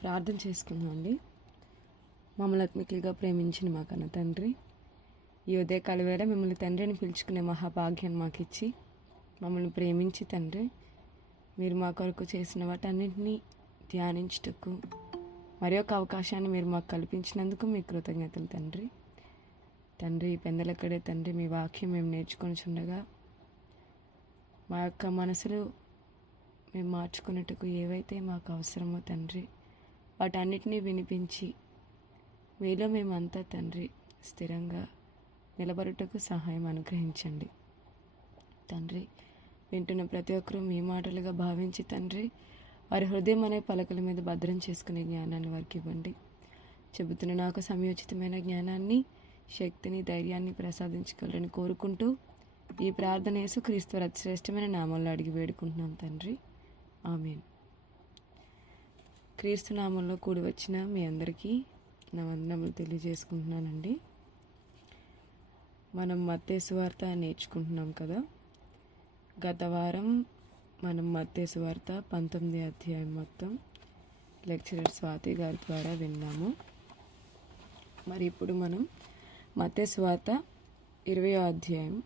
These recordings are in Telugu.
ప్రార్థన చేసుకుందాం అండి. మమ్మల్ని ఆత్మికులుగా ప్రేమించిన మా కన్న తండ్రి, ఈ ఉదయకాల వేళ మిమ్మల్ని తండ్రి అని పిలుచుకునే మహాభాగ్యాన్ని మాకు ఇచ్చి మమ్మల్ని ప్రేమించి తండ్రి, మీరు మా కొరకు చేసిన వాటన్నింటినీ ధ్యానించుటకు మరి ఒక అవకాశాన్ని మీరు మాకు కల్పించినందుకు మీ కృతజ్ఞతలు తండ్రి. తండ్రి, పెందలక్కడే తండ్రి మీ వాక్యం మేము నేర్చుకొని చుండగా మా యొక్క మనసులు మేము మార్చుకున్నట్టుకు ఏవైతే మాకు అవసరమో తండ్రి, వాటన్నిటినీ వినిపించి మీలో మేమంతా తండ్రి స్థిరంగా నిలబడుటకు సహాయం అనుగ్రహించండి తండ్రి. వింటున్న ప్రతి ఒక్కరూ మీ మాటలుగా భావించి తండ్రి, వారి హృదయం అనే పలకల మీద భద్రం చేసుకునే జ్ఞానాన్ని వారికి ఇవ్వండి. చెబుతున్న నాకు సమయోచితమైన జ్ఞానాన్ని, శక్తిని, ధైర్యాన్ని ప్రసాదించగలరని కోరుకుంటూ ఈ ప్రార్థన యేసుక్రీస్తు శ్రేష్టమైన నామంలో అడిగి వేడుకుంటున్నాం తండ్రి, ఆమేన్. క్రీస్తు నామంలో కూడి వచ్చిన మీ అందరికీ నా వందనములు తెలియజేసుకుంటున్నానండి. మనం మత్తయి సువార్త నేర్చుకుంటున్నాం కదా. గత వారం మనం మత్తయి సువార్త 19వ అధ్యాయం మొత్తం లెక్చరర్ స్వాతి గారి ద్వారా విన్నాము. మరి ఇప్పుడు మనం మత్తయి సువార్త 20వ అధ్యాయం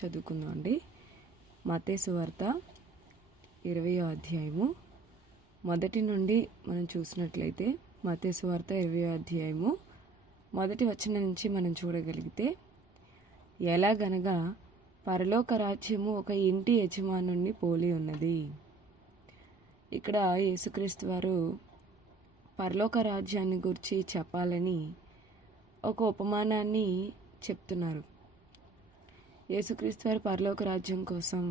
చదువుకుందాం అండి. మత్తయి సువార్త 20వ అధ్యాయము మొదటి నుండి మనం చూసినట్లయితే మత్తయి సువార్త 20వ అధ్యాయము మొదటి వచనం నుంచి మనం చూడగలిగితే, ఎలాగనగా పరలోక రాజ్యము ఒక ఇంటి యజమానుణ్ణి పోలి ఉన్నది. ఇక్కడ యేసుక్రీస్తు వారు పరలోక రాజ్యాన్ని గురించి చెప్పాలని ఒక ఉపమానాన్ని చెప్తున్నారు. యేసుక్రీస్తు వారు పరలోక రాజ్యం కోసం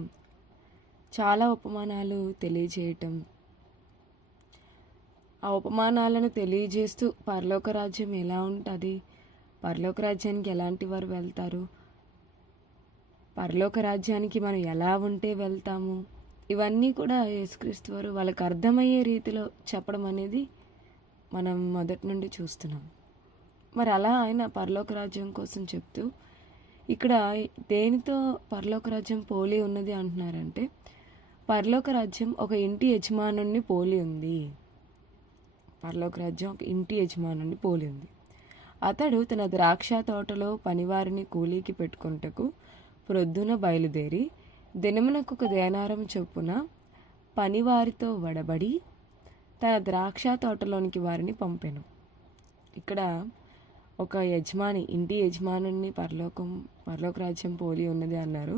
చాలా ఉపమానాలు తెలియజేయటం, ఆ ఉపమానాలను తెలియజేస్తూ పరలోక రాజ్యం ఎలా ఉంటుంది, పరలోక రాజ్యానికి ఎలాంటి వారు వెళ్తారు, పరలోక రాజ్యానికి మనం ఎలా ఉంటే వెళ్తాము, ఇవన్నీ కూడా యేసుక్రీస్తు వారు వాళ్ళకి అర్థమయ్యే రీతిలో చెప్పడం అనేది మనం మొదటి నుండి చూస్తున్నాం. మరి అలా ఆయన పరలోక రాజ్యం కోసం చెప్తూ ఇక్కడ దేనితో పరలోక రాజ్యం పోలి ఉన్నది అంటున్నారంటే, పరలోక రాజ్యం ఒక ఇంటి యజమానుణ్ణి పోలి ఉంది. పరలోక రాజ్యం ఒక ఇంటి యజమానుణ్ణి పోలి ఉంది. అతడు తన ద్రాక్ష తోటలో పనివారిని కూలీకి పెట్టుకొనుటకు ప్రొద్దున బయలుదేరి దినమునకు 1 దేనారం చొప్పున పనివారితో వడబడి తన ద్రాక్ష తోటలోనికి వారిని పంపెను. ఇక్కడ ఒక యజమాని, ఇంటి యజమానుని పరలోక రాజ్యం పోలి ఉన్నది అన్నారు.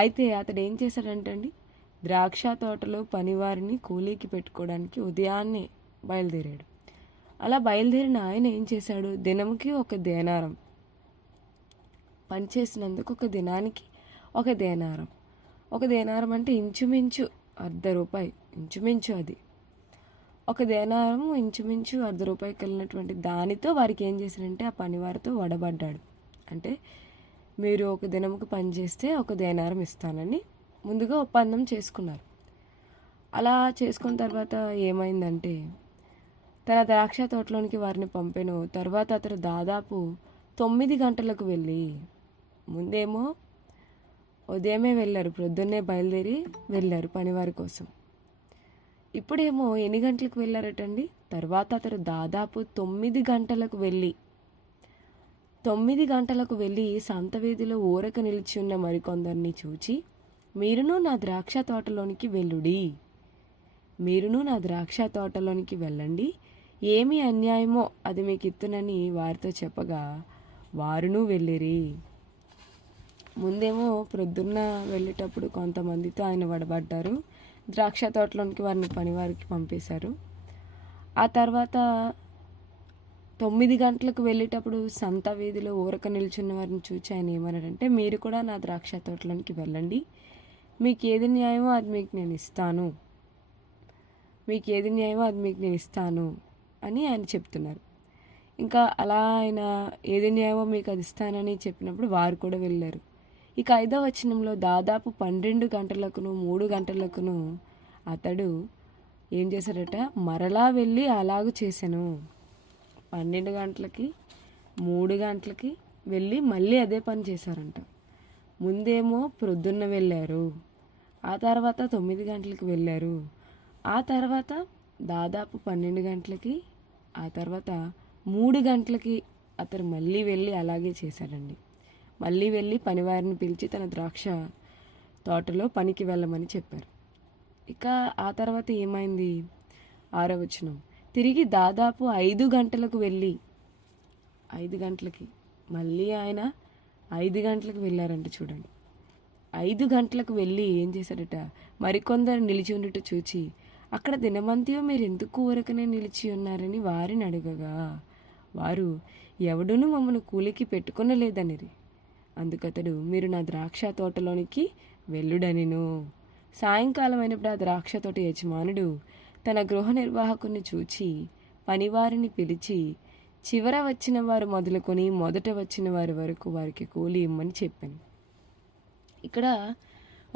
అయితే అతడు ఏం చేశాడంటండి, ద్రాక్ష తోటలో పనివారిని కూలీకి పెట్టుకోవడానికి ఉదయాన్నే బయలుదేరాడు. అలా బయలుదేరిన ఆయన ఏం చేశాడు, దినముకి 1 దేనారం పనిచేసినందుకు 1 దినానికి 1 దేనారం. 1 దేనారం అంటే ఇంచుమించు ₹1/2, ఇంచుమించు అది 1 దేనారం ఇంచుమించు ₹1/2 వెళ్ళినటువంటి దానితో వారికి ఏం చేశారంటే ఆ పనివారితో వడబడ్డాడు. అంటే మీరు 1 దినముకు పని చేస్తే 1 దేనారం ఇస్తానని ముందుగా ఒప్పందం చేసుకున్నారు. అలా చేసుకున్న తర్వాత ఏమైందంటే, తన ద్రాక్ష తోటలోనికి వారిని పంపెను. తర్వాత అతడు దాదాపు 9 గంటలకు వెళ్ళి, ముందేమో ఉదయమే వెళ్ళారు, ప్రొద్దున్నే బయలుదేరి వెళ్ళారు పనివారి కోసం. ఇప్పుడేమో ఎన్ని గంటలకు వెళ్ళారటండి, తర్వాత అతడు దాదాపు 9 గంటలకు వెళ్ళి 9 గంటలకు వెళ్ళి సంత వీధిలో ఊరక నిలిచి ఉన్న మరికొందరిని చూచి, మీరును నా ద్రాక్ష తోటలోనికి వెళ్ళుడి, మీరును నా ద్రాక్ష తోటలోనికి వెళ్ళండి, ఏమి అన్యాయమో అది మీకు ఇత్తునని వారితో చెప్పగా వారును వెళ్ళిరి. ముందేమో ప్రొద్దున్న వెళ్ళేటప్పుడు కొంతమందితో ఆయన వడబడ్డారు, ద్రాక్ష తోటలోనికి వారిని పనివారికి పంపేశారు. ఆ తర్వాత 9 గంటలకు వెళ్ళేటప్పుడు సంత వీధిలో ఊరక నిల్చున్న వారిని చూచి ఆయన ఏమన్నాడంటే, మీరు కూడా నా ద్రాక్ష తోటలోనికి వెళ్ళండి, మీకు ఏది న్యాయమో అది మీకు నేను ఇస్తాను, మీకు ఏది న్యాయమో అది మీకు నేను ఇస్తాను అని ఆయన చెప్తున్నారు. ఇంకా అలా ఆయన ఏది న్యాయమో మీకు అది ఇస్తానని చెప్పినప్పుడు వారు కూడా వెళ్ళారు. ఇక 5వ వచనంలో దాదాపు 12 గంటలకును 3 గంటలకును అతడు ఏం చేశాడట, మరలా వెళ్ళి అలాగూ చేశాను. 12 గంటలకి 3 గంటలకి వెళ్ళి మళ్ళీ అదే పని చేశారంట. ముందేమో ప్రొద్దున్న వెళ్ళారు, ఆ తర్వాత 9 గంటలకు వెళ్ళారు. ఆ తర్వాత దాదాపు 12 గంటలకి, ఆ తర్వాత 3 గంటలకి అతను మళ్ళీ వెళ్ళి అలాగే చేశాడండి. మళ్ళీ వెళ్ళి పనివారిని పిలిచి తన ద్రాక్ష తోటలో పనికి వెళ్ళమని చెప్పారు. ఇక ఆ తర్వాత ఏమైంది? 6వ వచనం. తిరిగి దాదాపు 5 గంటలకు వెళ్ళి 5 గంటలకి మళ్ళీ ఆయన 5 గంటలకు వెళ్ళారంట చూడండి. 5 గంటలకు వెళ్ళి ఏం చేశాడట, మరికొందరు నిలిచి ఉండుట చూచి అక్కడ దినమంతయు మీరు ఎందుకు ఊరకనే నిలిచి ఉన్నారని వారిని అడగగా వారు ఎవడునూ మమ్మల్ని కూలికి పెట్టుకొనలేదనిరి. అందుకతడు మీరు నా ద్రాక్ష తోటలోనికి వెళ్ళుడనిను. సాయంకాలం అయినప్పుడు ఆ ద్రాక్ష తోట యజమానుడు తన గృహ నిర్వాహకుని చూచి పనివారిని పిలిచి చివర వచ్చిన వారు మొదలుకొని మొదట వచ్చిన వారి వరకు వారికి కూలి ఇమ్మని చెప్పాను. ఇక్కడ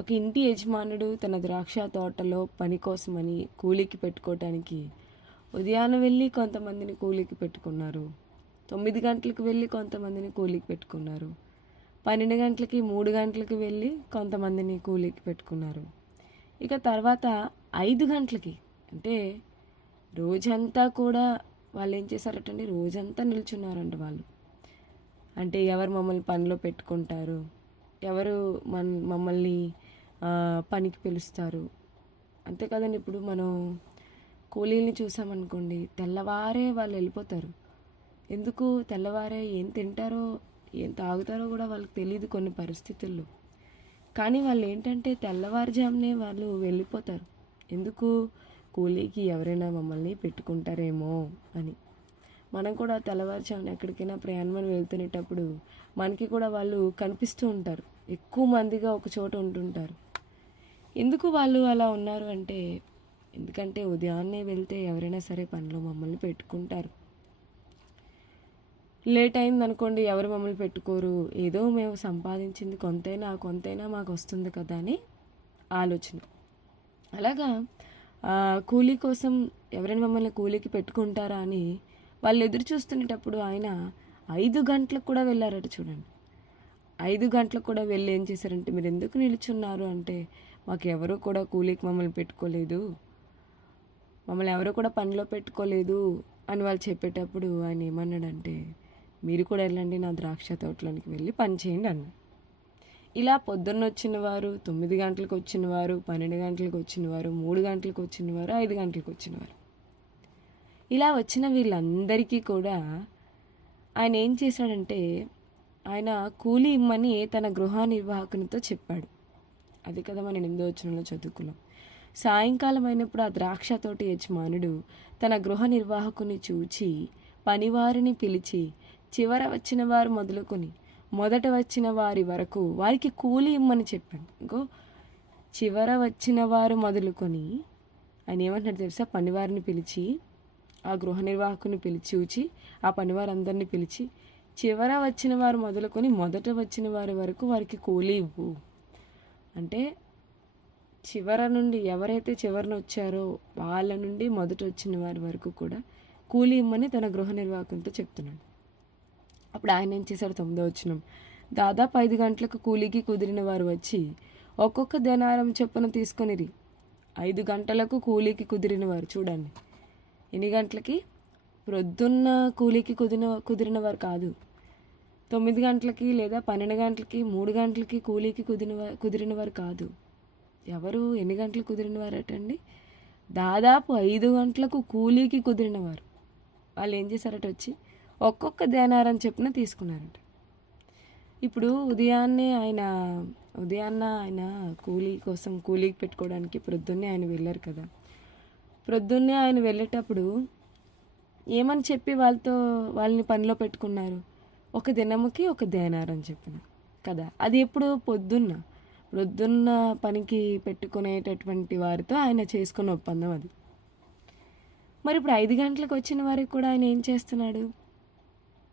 ఒక ఇంటి యజమానుడు తన ద్రాక్ష తోటలో పని కోసమని కూలికి పెట్టుకోవటానికి ఉదయాన్నే వెళ్ళి కొంతమందిని కూలికి పెట్టుకున్నారు. 9 గంటలకు వెళ్ళి కొంతమందిని కూలికి పెట్టుకున్నారు. 12 గంటలకి 3 గంటలకి వెళ్ళి కొంతమందిని కూలికి పెట్టుకున్నారు. ఇక తర్వాత 5 గంటలకి అంటే రోజంతా కూడా వాళ్ళు ఏం చేశారటండి, రోజంతా నిల్చున్నారంట వాళ్ళు. అంటే ఎవరు మమ్మల్ని పనిలో పెట్టుకుంటారు, ఎవరు మమ్మల్ని పనికి పిలుస్తారు, అంతే కదండి. ఇప్పుడు మనం కూలీల్ని చూసామనుకోండి, తెల్లవారే వాళ్ళు వెళ్ళిపోతారు. ఎందుకు? తెల్లవారే ఏం తింటారో ఏం తాగుతారో కూడా వాళ్ళకి తెలియదు కొన్ని పరిస్థితుల్లో. కానీ వాళ్ళు ఏంటంటే తెల్లవారుజామునే వాళ్ళు వెళ్ళిపోతారు. ఎందుకు? కూలీకి ఎవరైనా మమ్మల్ని పెట్టుకుంటారేమో అని. మనం కూడా తెల్లవారుజామున ఎక్కడికైనా ప్రయాణం వెళ్తునేటప్పుడు మనకి కూడా వాళ్ళు కనిపిస్తూ ఉంటారు. ఎక్కువ మందిగా ఒక చోట ఉంటుంటారు. ఎందుకు వాళ్ళు అలా ఉన్నారు అంటే, ఎందుకంటే ఉదయాన్నే వెళ్తే ఎవరైనా సరే పనిలో మమ్మల్ని పెట్టుకుంటారు. లేట్ అయింది అనుకోండి, ఎవరు మమ్మల్ని పెట్టుకోరు. ఏదో మేము సంపాదించింది కొంతైనా మాకు వస్తుంది కదా అని ఆలోచన. అలాగా కూలీ కోసం ఎవరైనా మమ్మల్ని కూలీకి పెట్టుకుంటారా అని వాళ్ళు ఎదురు చూస్తునేటప్పుడు ఆయన 5 గంటలకు కూడా వెళ్ళారట చూడండి. 5 గంటలకు కూడా వెళ్ళి ఏం చేశారంటే, మీరు ఎందుకు నిలుచున్నారు అంటే, మాకు ఎవరు కూడా కూలీకి మమ్మల్ని పెట్టుకోలేదు, మమ్మల్ని ఎవరు కూడా పనిలో పెట్టుకోలేదు అని వాళ్ళు చెప్పేటప్పుడు ఆయన ఏమన్నాడంటే, మీరు కూడా వెళ్ళండి నా ద్రాక్ష తోటలోనికి వెళ్ళి పని చేయండి అన్నారు. ఇలా పొద్దున్న వచ్చిన వారు, 9 గంటలకు వచ్చిన వారు, 12 గంటలకు వచ్చిన వారు, 3 గంటలకు వచ్చిన వారు, 5 గంటలకు వచ్చిన వారు, ఇలా వచ్చిన వీళ్ళందరికీ కూడా ఆయన ఏం చేశాడంటే, ఆయన కూలి ఇమ్మని తన గృహ నిర్వాహకునితో చెప్పాడు. అది కదా మనం 8వ వచనంలో చదువుకున్నాం. సాయంకాలం అయినప్పుడు ఆ ద్రాక్ష తోట యజమానుడు తన గృహ నిర్వాహకుని చూచి పనివారిని పిలిచి చివర వచ్చిన వారు మొదలుకొని మొదట వచ్చిన వారి వరకు వారికి కూలి ఇమ్మని చెప్పాను. ఇంకో చివర వచ్చిన వారు మొదలుకొని ఆయన ఏమంటున్నాడు తెలుసా, పనివారిని పిలిచి ఆ గృహ నిర్వాహకుని పిలిచి చూచి ఆ పనివారందరినీ పిలిచి చివర వచ్చిన వారు మొదలుకొని మొదట వచ్చిన వారి వరకు వారికి కూలి ఇవ్వు అంటే, చివర నుండి ఎవరైతే చివరన వచ్చారో వాళ్ళ నుండి మొదట వచ్చిన వారి వరకు కూడా కూలి ఇమ్మని తన గృహ నిర్వాహకునితో చెప్తున్నాడు. అప్పుడు ఆయన ఏం చేశాడు? 9వ వచనం. దాదాపు 5 గంటలకు కూలీకి కుదిరిన వారు వచ్చి ఒక్కొక్క దేనారం చొప్పున తీసుకొనిరి. 5 గంటలకు కూలీకి కుదిరిన వారు చూడండి, ఎన్ని గంటలకి? ప్రొద్దున్న కూలీకి కుదిరిన వారు కాదు, 9 గంటలకి లేదా 12 గంటలకి 3 గంటలకి కూలీకి కుదిరిన వారు కాదు. ఎవరు? ఎన్ని గంటలకు కుదిరిన వారటండి? దాదాపు 5 గంటలకు కూలీకి కుదిరిన వారు. వాళ్ళు ఏం చేశారట? వచ్చి ఒక్కొక్క దేనారం చొప్పున తీసుకున్నారట. ఇప్పుడు ఉదయాన్నే ఆయన కూలీకి పెట్టుకోవడానికి ప్రొద్దున్నే ఆయన వెళ్ళారు కదా. ప్రొద్దున్నే ఆయన వెళ్ళేటప్పుడు ఏమని చెప్పి వాళ్ళని పనిలో పెట్టుకున్నారు? ఒక దినముకి ఒక దేనారం చెప్పిన కదా. అది ఎప్పుడు? ప్రొద్దున్న పనికి పెట్టుకునేటటువంటి వారితో ఆయన చేసుకున్న ఒప్పందం అది. మరి ఇప్పుడు 5 గంటలకు వచ్చిన వారికి కూడా ఆయన ఏం చేస్తున్నాడు?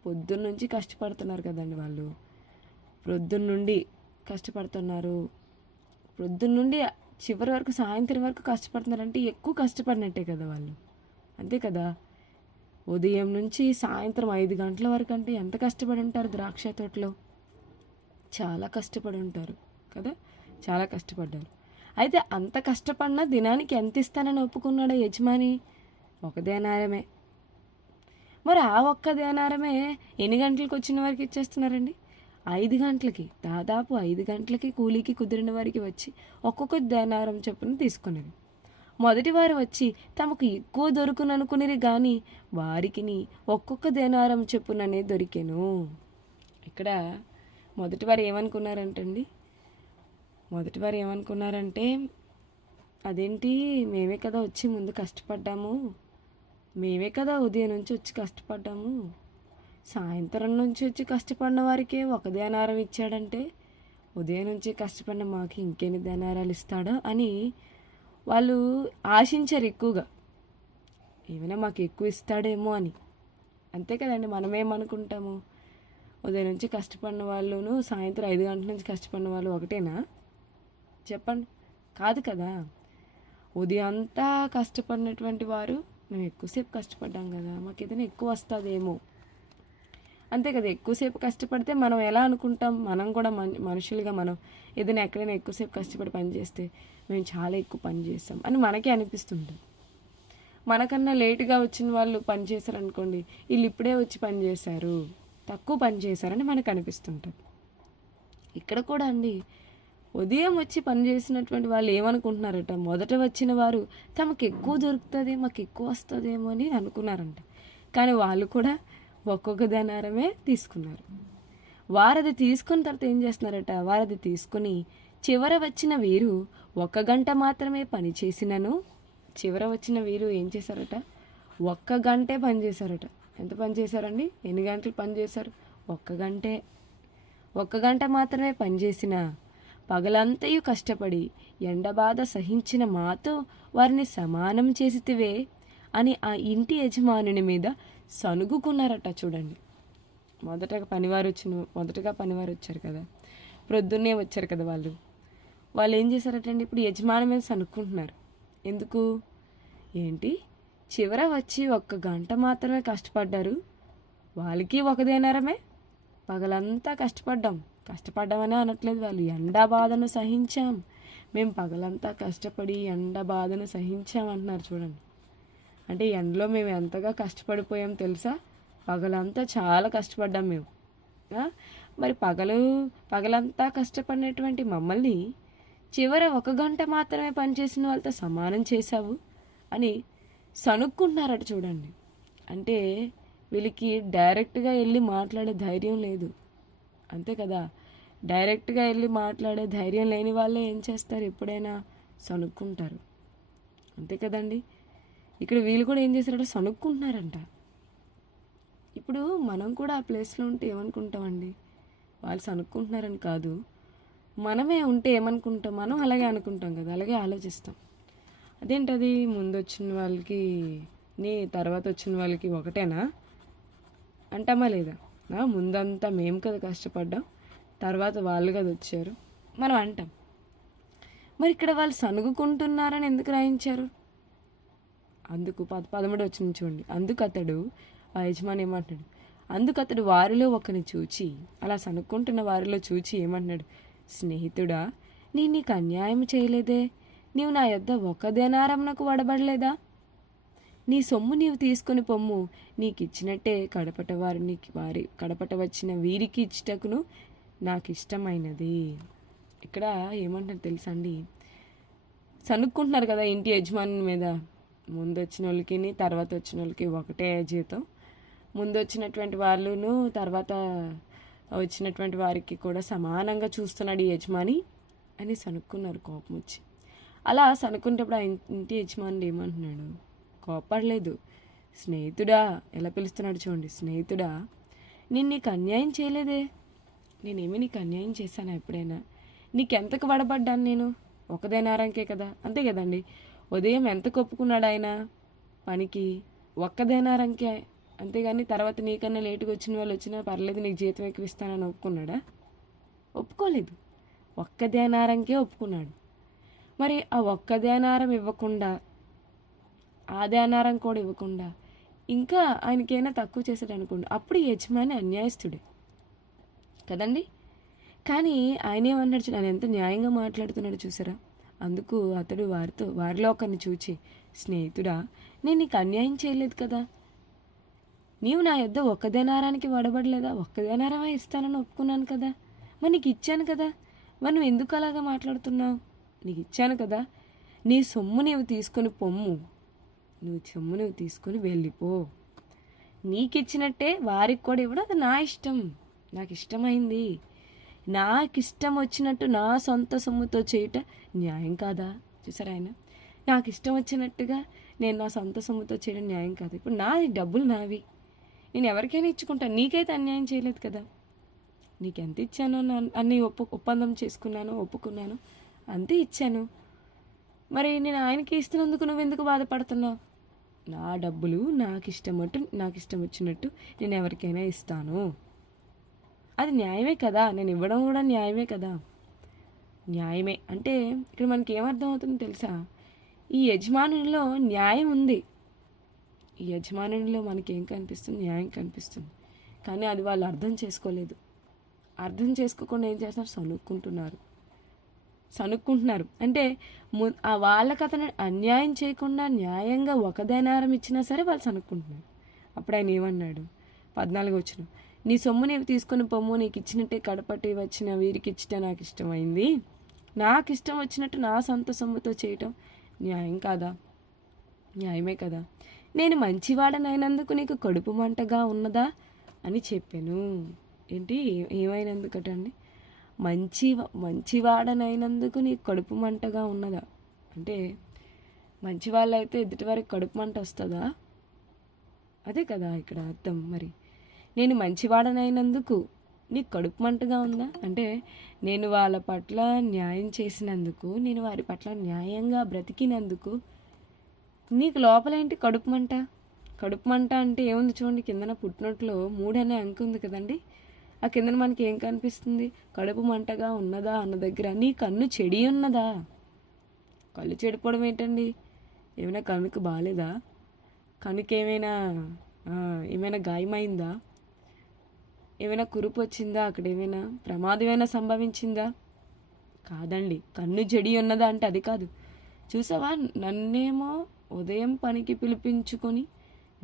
పొద్దున్న నుంచి కష్టపడుతున్నారు కదండి వాళ్ళు. ప్రొద్దున్నుండి కష్టపడుతున్నారు, ప్రొద్దున్నుండి చివరి వరకు సాయంత్రం వరకు కష్టపడుతున్నారంటే ఎక్కువ కష్టపడినట్టే కదా వాళ్ళు, అంతే కదా. ఉదయం నుంచి సాయంత్రం 5 గంటల వరకు అంటే ఎంత కష్టపడి ఉంటారు ద్రాక్ష తోటలో? చాలా కష్టపడి ఉంటారు కదా, చాలా కష్టపడ్డారు. అయితే అంత కష్టపడినా దినానికి ఎంత ఇస్తానని ఒప్పుకున్నాడు యజమాని? ఒక దేనారమే. మరి ఆ ఒక్క దేనారమే ఎన్ని గంటలకు వచ్చిన వారికి ఇచ్చేస్తున్నారండి? 5 గంటలకి, దాదాపు 5 గంటలకి కూలీకి కుదిరిన వారికి వచ్చి ఒక్కొక్క దేనారం చొప్పున తీసుకునేది. మొదటి వారు వచ్చి తమకు ఎక్కువ దొరుకుననుకునేది కానీ వారికిని ఒక్కొక్క దేనారం చొప్పుననే దొరికెను. ఇక్కడ మొదటివారు ఏమనుకున్నారంటే అదేంటి, మేమే కదా వచ్చి ముందు కష్టపడ్డాము, మేమే కదా ఉదయం నుంచి వచ్చి కష్టపడ్డాము, సాయంత్రం నుంచి వచ్చి కష్టపడిన వారికే ఒక దేనారం ఇచ్చాడంటే ఉదయం నుంచి కష్టపడిన మాకు ఇంకెన్ని దేనారాలు ఇస్తాడో అని వాళ్ళు ఆశించారు ఎక్కువగా. ఏమైనా మాకు ఎక్కువ ఇస్తాడేమో అని. అంతే కదండి, మనమేమనుకుంటాము? ఉదయం నుంచి కష్టపడిన వాళ్ళును సాయంత్రం 5 గంటల నుంచి కష్టపడిన వాళ్ళు ఒకటేనా? చెప్పండి, కాదు కదా. ఉదయం అంతా కష్టపడినటువంటి వారు మేము ఎక్కువసేపు కష్టపడ్డాం కదా, మాకు ఏదైనా ఎక్కువ వస్తుందేమో, అంతే కదా. ఎక్కువసేపు కష్టపడితే మనం ఎలా అనుకుంటాం? మనం కూడా మనుషులుగా మనం ఏదైనా ఎక్కడైనా ఎక్కువసేపు కష్టపడి పని చేస్తే మేము చాలా ఎక్కువ పని చేస్తాం అని మనకే అనిపిస్తుంటుంది. మనకన్నా లేటుగా వచ్చిన వాళ్ళు పని చేశారు అనుకోండి, వీళ్ళు ఇప్పుడే వచ్చి పని చేశారు, తక్కువ పని చేశారని మనకు అనిపిస్తుంటుంది. ఇక్కడ కూడా అండి, ఉదయం వచ్చి పని చేసినటువంటి వాళ్ళు ఏమనుకుంటున్నారట? మొదట వచ్చిన వారు తమకు ఎక్కువ దొరుకుతుంది, మాకు ఎక్కువ వస్తుందేమో అని అనుకున్నారంట. కానీ వాళ్ళు కూడా ఒక్కొక్క దేనారమే తీసుకున్నారు. వారది తీసుకున్న తర్వాత ఏం చేస్తున్నారట? వారది తీసుకుని చివర వచ్చిన వీరు 1 గంట మాత్రమే పని చేసినను, చివర వచ్చిన వీరు ఏం చేశారట? 1 గంటే పని చేశారట. ఎంత పని చేశారండి? ఎన్ని గంటలు పని చేశారు? 1 గంటే. 1 గంట మాత్రమే పనిచేసిన పగలంతయు కష్టపడి ఎండబాధ సహించిన మాతో వారిని సమానం చేసితివే అని ఆ ఇంటి యజమానుని మీద సనుగుకున్నారట. చూడండి, మొదటగా పనివారు వచ్చారు కదా, ప్రొద్దున్నే వచ్చారు కదా, వాళ్ళు ఏం చేశారటండి? ఇప్పుడు యజమాని మీద సనుక్కుంటున్నారు. ఎందుకు? ఏంటి, చివర వచ్చి 1 గంట మాత్రమే కష్టపడ్డారు, వాళ్ళకి 1 దేనారమే, పగలంతా కష్టపడ్డామని అనట్లేదు వాళ్ళు. ఎండా బాధను సహించాం, మేము పగలంతా కష్టపడి ఎండ బాధను సహించాం అంటున్నారు. చూడండి, అంటే ఎండలో మేము ఎంతగా కష్టపడిపోయాం తెలుసా? పగలంతా చాలా కష్టపడ్డాం మేము. మరి పగలంతా కష్టపడినటువంటి మమ్మల్ని చివర 1 గంట మాత్రమే పనిచేసిన వాళ్ళతో సమానం చేశావు అని సనుక్కుంటున్నారట. చూడండి, అంటే వీళ్ళకి డైరెక్ట్గా వెళ్ళి మాట్లాడే ధైర్యం లేదు, అంతే కదా. డైరెక్ట్గా వెళ్ళి మాట్లాడే ధైర్యం లేని వాళ్ళే ఏం చేస్తారు? ఎప్పుడైనా సనుక్కుంటారు, అంతే కదండి. ఇక్కడ వీళ్ళు కూడా ఏం చేశారంటే సనుక్కుంటున్నారంట. ఇప్పుడు మనం కూడా ఆ ప్లేస్లో ఉంటే ఏమనుకుంటామండి? వాళ్ళు సనుక్కుంటున్నారని కాదు, మనమే ఉంటే ఏమనుకుంటాం? మనం అలాగే అనుకుంటాం కదా, అలాగే ఆలోచిస్తాం. అదేంటది, ముందు వచ్చిన వాళ్ళకి తర్వాత వచ్చిన వాళ్ళకి ఒకటేనా అంటామా లేదా? ముందంతా మేము కదా కష్టపడ్డాం, తర్వాత వాళ్ళు కదా వచ్చారు మనం అంటాం. మరి ఇక్కడ వాళ్ళు సనుగుకుంటున్నారని ఎందుకు రాయించారు? అందుకు 13 వచ్చిన చూడండి. అందుకు అతడు, ఆ యజమాని ఏమంటున్నాడు? అందుకు అతడు వారిలో ఒకరిని చూచి, అలా సనుక్కుంటున్న వారిలో చూచి ఏమంటున్నాడు? స్నేహితుడా, నీకు అన్యాయం చేయలేదే, నీవు నా యొద్ద 1 దేనారమునకు వడబడలేదా? నీ సొమ్ము నీవు తీసుకొని పొమ్ము, నీకు ఇచ్చినట్టే కడపట వచ్చిన వీరికి ఇచ్చుటకును నాకు ఇష్టమైనది. ఇక్కడ ఏమంటారు తెలుసా అండి? సనుక్కుంటున్నారు కదా ఇంటి యజమాని మీద. ముందు వచ్చిన వాళ్ళకి తర్వాత వచ్చిన వాళ్ళకి ఒకటే జీతం, ముందు వచ్చినటువంటి వాళ్ళును తర్వాత వచ్చినటువంటి వారికి కూడా సమానంగా చూస్తున్నాడు ఈ యజమాని అని సనుక్కున్నారు కోపం వచ్చి. అలా సనుక్కునేటప్పుడు ఆ ఇంటి యజమాని ఏమంటున్నాడు? కోపడలేదు. స్నేహితుడా, ఎలా పిలుస్తున్నాడు చూడండి. స్నేహితుడా, నీకు అన్యాయం చేయలేదే, నేనేమి నీకు అన్యాయం చేశానా ఎప్పుడైనా? నీకెంతకు వడబడ్డాను నేను? 1 దేనారంకే కదా, అంతే కదండి. ఉదయం ఎంతకు ఒప్పుకున్నాడు ఆయన పనికి? 1 దేనారంకే, అంతేగాని తర్వాత నీకన్నా లేటుగా వచ్చిన వాళ్ళు వచ్చినా పర్లేదు నీకు జీతం ఎక్కువ ఇస్తానని ఒప్పుకున్నాడా? ఒప్పుకోలేదు. 1 దేనారంకే ఒప్పుకున్నాడు. మరి ఆ 1 దేనారం ఇవ్వకుండా, ఆ దేనారం కూడా ఇవ్వకుండా ఇంకా ఆయనకైనా తక్కువ చేశాడు అనుకోండి, అప్పుడు యజమాని అన్యాయస్తుడే కదండి. కానీ ఆయన ఏమన్నాడు? ఆయన ఎంత న్యాయంగా మాట్లాడుతున్నాడు చూసారా? అందుకు అతడు వారిలో ఒకరిని చూచి, స్నేహితుడా, నేను నీకు అన్యాయం చేయలేదు కదా, నీవు నా యొద్ద ఒక్క దేనారానికి వడబడలేదా, ఒక్క దేనారమే ఇస్తానని ఒప్పుకున్నాను కదా, మరి నీకు ఇచ్చాను కదా, మరి నువ్వు ఎందుకు అలాగా మాట్లాడుతున్నావు, నీకు ఇచ్చాను కదా, నీ సొమ్ము నీవు తీసుకొని పొమ్ము, నువ్వు తీసుకొని వెళ్ళిపో, నీకిచ్చినట్టే వారికి కూడా ఇవ్వడం అది నా ఇష్టం, నాకు ఇష్టమైంది, నాకు ఇష్టం వచ్చినట్టు నా సొంత సొమ్ముతో చేయటం న్యాయం కాదా. చూసారా ఆయన, నాకు ఇష్టం వచ్చినట్టుగా నేను నా సొంత సొమ్ముతో చేయడం న్యాయం కాదు. ఇప్పుడు నాది, డబ్బులు నావి, నేను ఎవరికైనా ఇచ్చుకుంటాను, నీకైతే అన్యాయం చేయలేదు కదా, నీకు ఎంత ఇచ్చానో అన్నీ ఒప్పందం చేసుకున్నాను, ఒప్పుకున్నాను, అంతే ఇచ్చాను, మరి నేను ఆయనకి ఇస్తున్నందుకు నువ్వెందుకు బాధపడుతున్నావు, నా డబ్బులు నాకు ఇష్టం వచ్చినట్టు నేను ఎవరికైనా ఇస్తాను, అది న్యాయమే కదా, నేను ఇవ్వడం కూడా న్యాయమే కదా. న్యాయమే అంటే ఇక్కడ మనకి ఏమర్థం అవుతుందో తెలుసా, ఈ యజమానునిలో న్యాయం ఉంది, ఈ యజమానునిలో మనకి ఏం కనిపిస్తుంది, న్యాయం కనిపిస్తుంది, కానీ అది వాళ్ళు అర్థం చేసుకోలేదు. అర్థం చేసుకోకుండా ఏం చేస్తున్నారు, సనుక్కుంటున్నారు. అంటే వాళ్ళకి అతను అన్యాయం చేయకుండా న్యాయంగా ఒక దేనారం ఇచ్చినా సరే వాళ్ళు సనుక్కుంటున్నారు. అప్పుడు ఆయన ఏమన్నాడు, 14 వచ్చిన, నీ సొమ్ము నీవు తీసుకొని పొమ్ము, నీకు ఇచ్చినట్టే కడపట్టి వచ్చిన వీరికి ఇచ్చట నాకు ఇష్టమైంది, నాకు ఇష్టం వచ్చినట్టు నా సొంత సొమ్ముతో చేయటం న్యాయం కాదా, న్యాయమే కదా, నేను మంచివాడనైనందుకు నీకు కడుపు మంటగా ఉన్నదా అని చెప్పాను. ఏంటి, ఏమైనందుకటండి, మంచివాడనైనందుకు నీకు కడుపు మంటగా ఉన్నదా అంటే, మంచి వాళ్ళైతే ఎదుటివారికి కడుపు మంట వస్తుందా, అదే కదా ఇక్కడ అర్థం. మరి నేను మంచివాడనైనందుకు నీకు కడుపు మంటగా ఉందా అంటే, నేను వాళ్ళ పట్ల న్యాయం చేసినందుకు, నేను వారి పట్ల న్యాయంగా బ్రతికినందుకు నీకు లోపలేంటి కడుపు మంట. కడుపు మంట అంటే ఏముంది చూడండి, కిందన పుట్టినట్లో 3 అనే అంకె ఉంది కదండి, ఆ కిందన మనకి ఏం కనిపిస్తుంది, కడుపు మంటగా ఉన్నదా అన్న దగ్గర నీ కన్ను చెడి ఉన్నదా. కళ్ళు చెడిపోవడం ఏంటండి, ఏమైనా కనుక బాగాలేదా, కనుక ఏమైనా గాయమైందా, ఏమైనా కురుపు వచ్చిందా, అక్కడ ఏమైనా ప్రమాదమైనా సంభవించిందా, కాదండి. కన్ను చెడి ఉన్నదా అంటే అది కాదు. చూసావా, నన్నేమో ఉదయం పనికి పిలిపించుకొని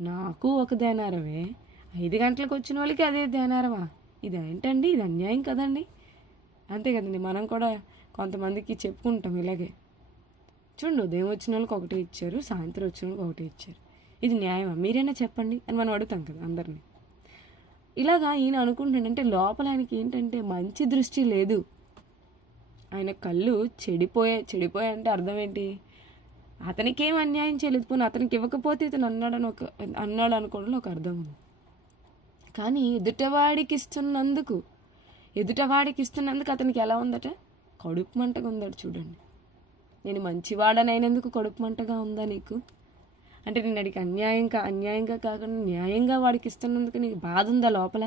నాకు ఒక దేనారమే, 5 గంటలకు వచ్చిన వాళ్ళకి అదే దేనారమా, ఇదేంటండి, ఇది అన్యాయం కదండి. అంతే కదండి, మనం కూడా కొంతమందికి చెప్పుకుంటాం ఇలాగే, చూడండి ఉదయం వచ్చిన వాళ్ళకి ఒకటే ఇచ్చారు, సాయంత్రం వచ్చిన వాళ్ళకి ఒకటే ఇచ్చారు, ఇది న్యాయమా, మీరైనా చెప్పండి అని మనం అడుగుతాం కదా అందరినీ. ఇలాగా ఈయన అనుకుంటున్నాడు, అంటే లోపల ఆయనకి ఏంటంటే మంచి దృష్టి లేదు, ఆయన కళ్ళు చెడిపోయాయి అంటే అర్థం ఏంటి, అతనికి ఏం అన్యాయం చేయలేదు, పోనీ అతనికి ఇవ్వకపోతే ఇతను అన్నాడు అనుకోవడంలో ఒక అర్థం ఉంది. కానీ ఎదుటవాడికి ఇస్తున్నందుకు అతనికి ఎలా ఉందట, కడుపు మంటగా ఉందట. చూడండి, నేను మంచివాడనైనందుకు కడుపు మంటగా ఉందా నీకు అంటే, నేను అడిగి అన్యాయంగా కాకుండా న్యాయంగా వాడికి ఇస్తున్నందుకు నీకు బాధ ఉందా లోపల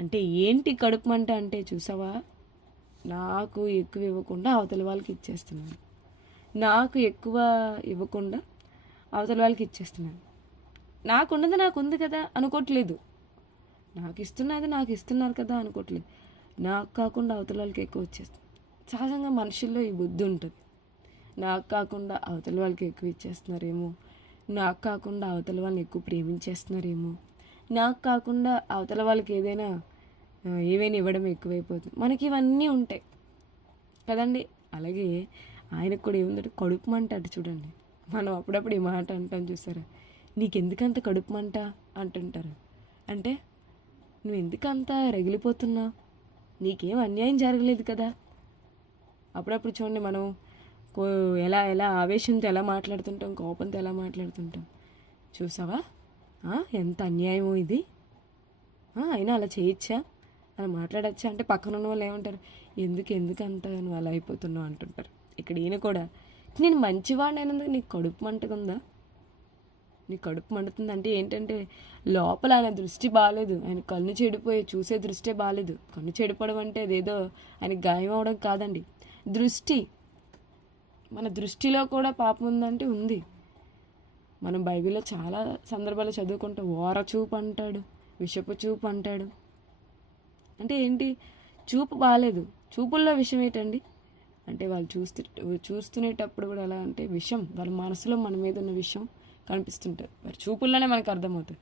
అంటే ఏంటి కడుపు మంట అంటే, చూసావా, నాకు ఎక్కువ ఇవ్వకుండా అవతల వాళ్ళకి ఇచ్చేస్తున్నాను, నాకు ఎక్కువ ఇవ్వకుండా అవతల వాళ్ళకి ఇచ్చేస్తున్నాను, నాకున్నది నాకు ఉంది కదా అనుకోవట్లేదు, నాకు ఇస్తున్నారు కదా అనుకోవట్లేదు, నాకు కాకుండా అవతల వాళ్ళకి ఎక్కువ వచ్చేస్తుంది. సహజంగా మనుషుల్లో ఈ బుద్ధి ఉంటుంది, నాకు కాకుండా అవతల వాళ్ళకి ఎక్కువ ఇచ్చేస్తున్నారేమో, నాకు కాకుండా అవతల వాళ్ళని ఎక్కువ ప్రేమించేస్తున్నారేమో, నాకు కాకుండా అవతల వాళ్ళకి ఏమైనా ఇవ్వడం ఎక్కువైపోతుంది, మనకి ఇవన్నీ ఉంటాయి కదండి. అలాగే ఆయనకు కూడా ఏముందంటే కడుపు మంట అంటే, చూడండి మనం అప్పుడప్పుడు ఈ మాట అంటాం చూసారా, నీకెందుకంత కడుపు మంట అంటుంటారు, అంటే నువ్వు ఎందుకంత రగిలిపోతున్నావు, నీకేం అన్యాయం జరగలేదు కదా. అప్పుడప్పుడు చూడండి మనం ఎలా ఆవేశంతో ఎలా మాట్లాడుతుంటాం, కోపంతో ఎలా మాట్లాడుతుంటాం, చూసావా ఎంత అన్యాయమో ఇది, అయినా అలా చేయొచ్చా, అలా మాట్లాడచ్చా అంటే పక్కన ఉన్న వాళ్ళు ఏమంటారు, ఎందుకంత నువ్వు అలా అయిపోతున్నావు అంటుంటారు. ఇక్కడ ఈయన కూడా, నేను మంచివాడిని అయినందుకు నీకు కడుపు మంటగా ఉందా, నీకు కడుపు మండుతుంది అంటే ఏంటంటే లోపల ఆయన దృష్టి బాగాలేదు, ఆయన కన్ను చెడిపోయి చూసే దృష్టే బాగాలేదు. కన్ను చెడిపోవడం అంటే అదేదో ఆయనకి గాయం అవడం కాదండి, దృష్టి. మన దృష్టిలో కూడా పాపం ఉందంటే ఉంది. మనం బైబిల్లో చాలా సందర్భాలు చదువుకుంటాం, ఓర చూపు అంటాడు, విషపు చూపు అంటాడు. అంటే ఏంటి, చూపు బాగాలేదు, చూపుల్లో విషయం ఏంటండి అంటే వాళ్ళు చూస్తునేటప్పుడు కూడా ఎలా అంటే విషం, వాళ్ళ మనసులో మన మీద ఉన్న విషయం కనిపిస్తుంటారు. వారి చూపుల్లోనే మనకు అర్థమవుతుంది.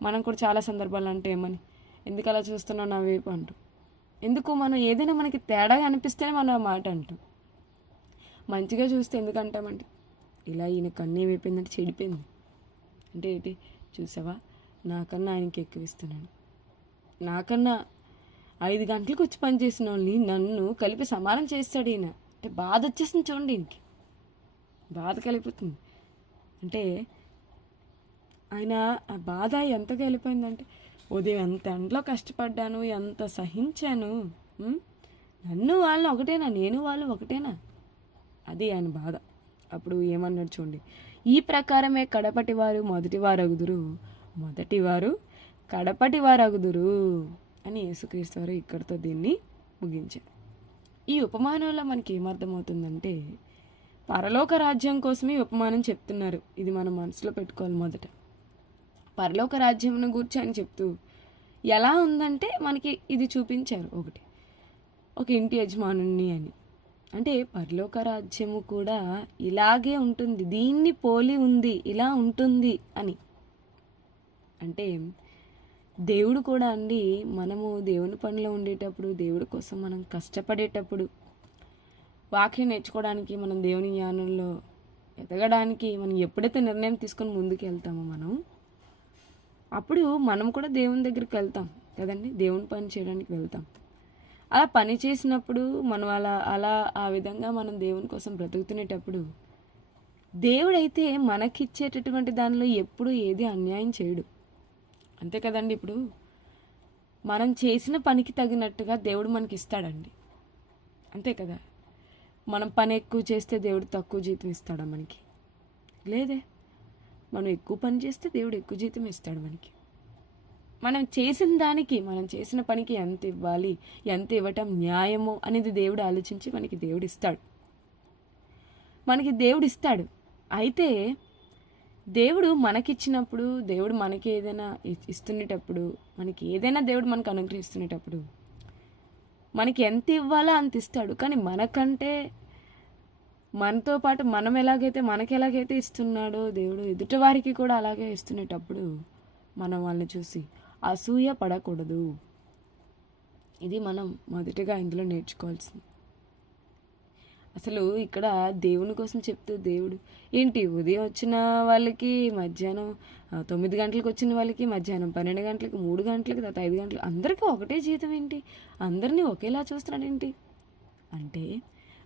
మనం కూడా చాలా సందర్భాలు అంటే ఏమని, ఎందుకు అలా చూస్తున్నావు నా వైపు అంటూ, ఎందుకు మనం ఏదైనా మనకి తేడాగా అనిపిస్తేనే మనం ఆ మాట అంటాం. మంచిగా చూస్తే ఎందుకంటామంటే, ఇలా ఈయన కన్ను ఏమైపోయిందంటే చెడిపోయింది అంటే ఏంటి, చూసావా నాకన్నా ఆయనకి ఎక్కువ ఇస్తున్నాను, నాకన్నా 5 గంటలకు వచ్చి పని చేసిన వాళ్ళని నన్ను కలిపి సమానం చేస్తాడు ఈయన అంటే బాధ వచ్చేసింది చూడండి. ఈయనకి బాధ కలిగిపోతుంది. అంటే ఆయన ఆ బాధ ఎంతగా వెళ్ళిపోయిందంటే, ఉదయం ఎంత ఎండలో కష్టపడ్డాను, ఎంత సహించాను, నన్ను వాళ్ళని ఒకటేనా, నేను వాళ్ళు ఒకటేనా, అది ఆయన బాధ. అప్పుడు ఏమన్నాడు చూడండి, ఈ ప్రకారమే కడపటివారు మొదటివారగుదురు, మొదటివారు కడపటివారగుదురు అని యేసుక్రీస్తు వారు ఇక్కడితో దీన్ని ముగించారు. ఈ ఉపమానంలో మనకి ఏమర్థమవుతుందంటే, పరలోక రాజ్యం కోసమే ఉపమానం చెప్తున్నారు. ఇది మనం మనసులో పెట్టుకోవాలి. మొదట పరలోక రాజ్యంను గురించి ఆయన చెప్తూ ఎలా ఉందంటే మనకి ఇది చూపించారు. ఒక ఇంటి యజమానుని అని, అంటే పరలోక రాజ్యము కూడా ఇలాగే ఉంటుంది, దీన్ని పోలి ఉంది, ఇలా ఉంటుంది అని. అంటే దేవుడు కూడా అండి, మనము దేవుని పనిలో ఉండేటప్పుడు, దేవుడి కోసం మనం కష్టపడేటప్పుడు, వాక్యం నేర్చుకోవడానికి, మనం దేవుని జ్ఞానంలో ఎదగడానికి మనం ఎప్పుడైతే నిర్ణయం తీసుకొని ముందుకు వెళ్తామో అప్పుడు మనం కూడా దేవుని దగ్గరికి వెళ్తాం కదండి, దేవుని పని చేయడానికి వెళ్తాం. అలా పని చేసినప్పుడు మనం అలా ఆ విధంగా మనం దేవుని కోసం బ్రతుకుతునేటప్పుడు దేవుడైతే మనకిచ్చేటటువంటి దానిలో ఎప్పుడు ఏది అన్యాయం చేయడు. అంతే కదండి. ఇప్పుడు మనం చేసిన పనికి తగినట్టుగా దేవుడు మనకి ఇస్తాడండి, అంతే కదా. మనం పని ఎక్కువ చేస్తే దేవుడు తక్కువ జీతం ఇస్తాడా మనకి? లేదే. మనం ఎక్కువ పని చేస్తే దేవుడు ఎక్కువ జీతం ఇస్తాడు మనకి. మనం చేసిన దానికి, మనం చేసిన పనికి ఎంత ఇవ్వాలి, ఎంత ఇవ్వటం న్యాయమో అనేది దేవుడు ఆలోచించి మనకి దేవుడు ఇస్తాడు. అయితే దేవుడు మనకిచ్చినప్పుడు, దేవుడు మనకి ఏదైనా ఇస్తునేటప్పుడు, మనకి ఏదైనా దేవుడు మనకు అనుగ్రహిస్తునేటప్పుడు మనకి ఎంత ఇవ్వాలో అంత ఇస్తాడు. కానీ మనకంటే, మనతో పాటు మనకి ఎలాగైతే ఇస్తున్నాడో దేవుడు ఎదుటి వారికి కూడా అలాగే ఇస్తునేటప్పుడు మనం వాళ్ళని చూసి అసూయ పడకూడదు. ఇది మనం మొదటిగా ఇందులో నేర్చుకోవాల్సింది. అసలు ఇక్కడ దేవుని కోసం చెప్తూ దేవుడు ఏంటి, ఉదయం వచ్చిన వాళ్ళకి మధ్యాహ్నం 9 గంటలకు వచ్చిన వాళ్ళకి మధ్యాహ్నం 12 గంటలకు, 3 గంటలకు, తర్వాత 5 గంటలకు అందరికీ ఒకటే జీతం ఏంటి, అందరినీ ఒకేలా చూస్తున్నాడేంటి అంటే,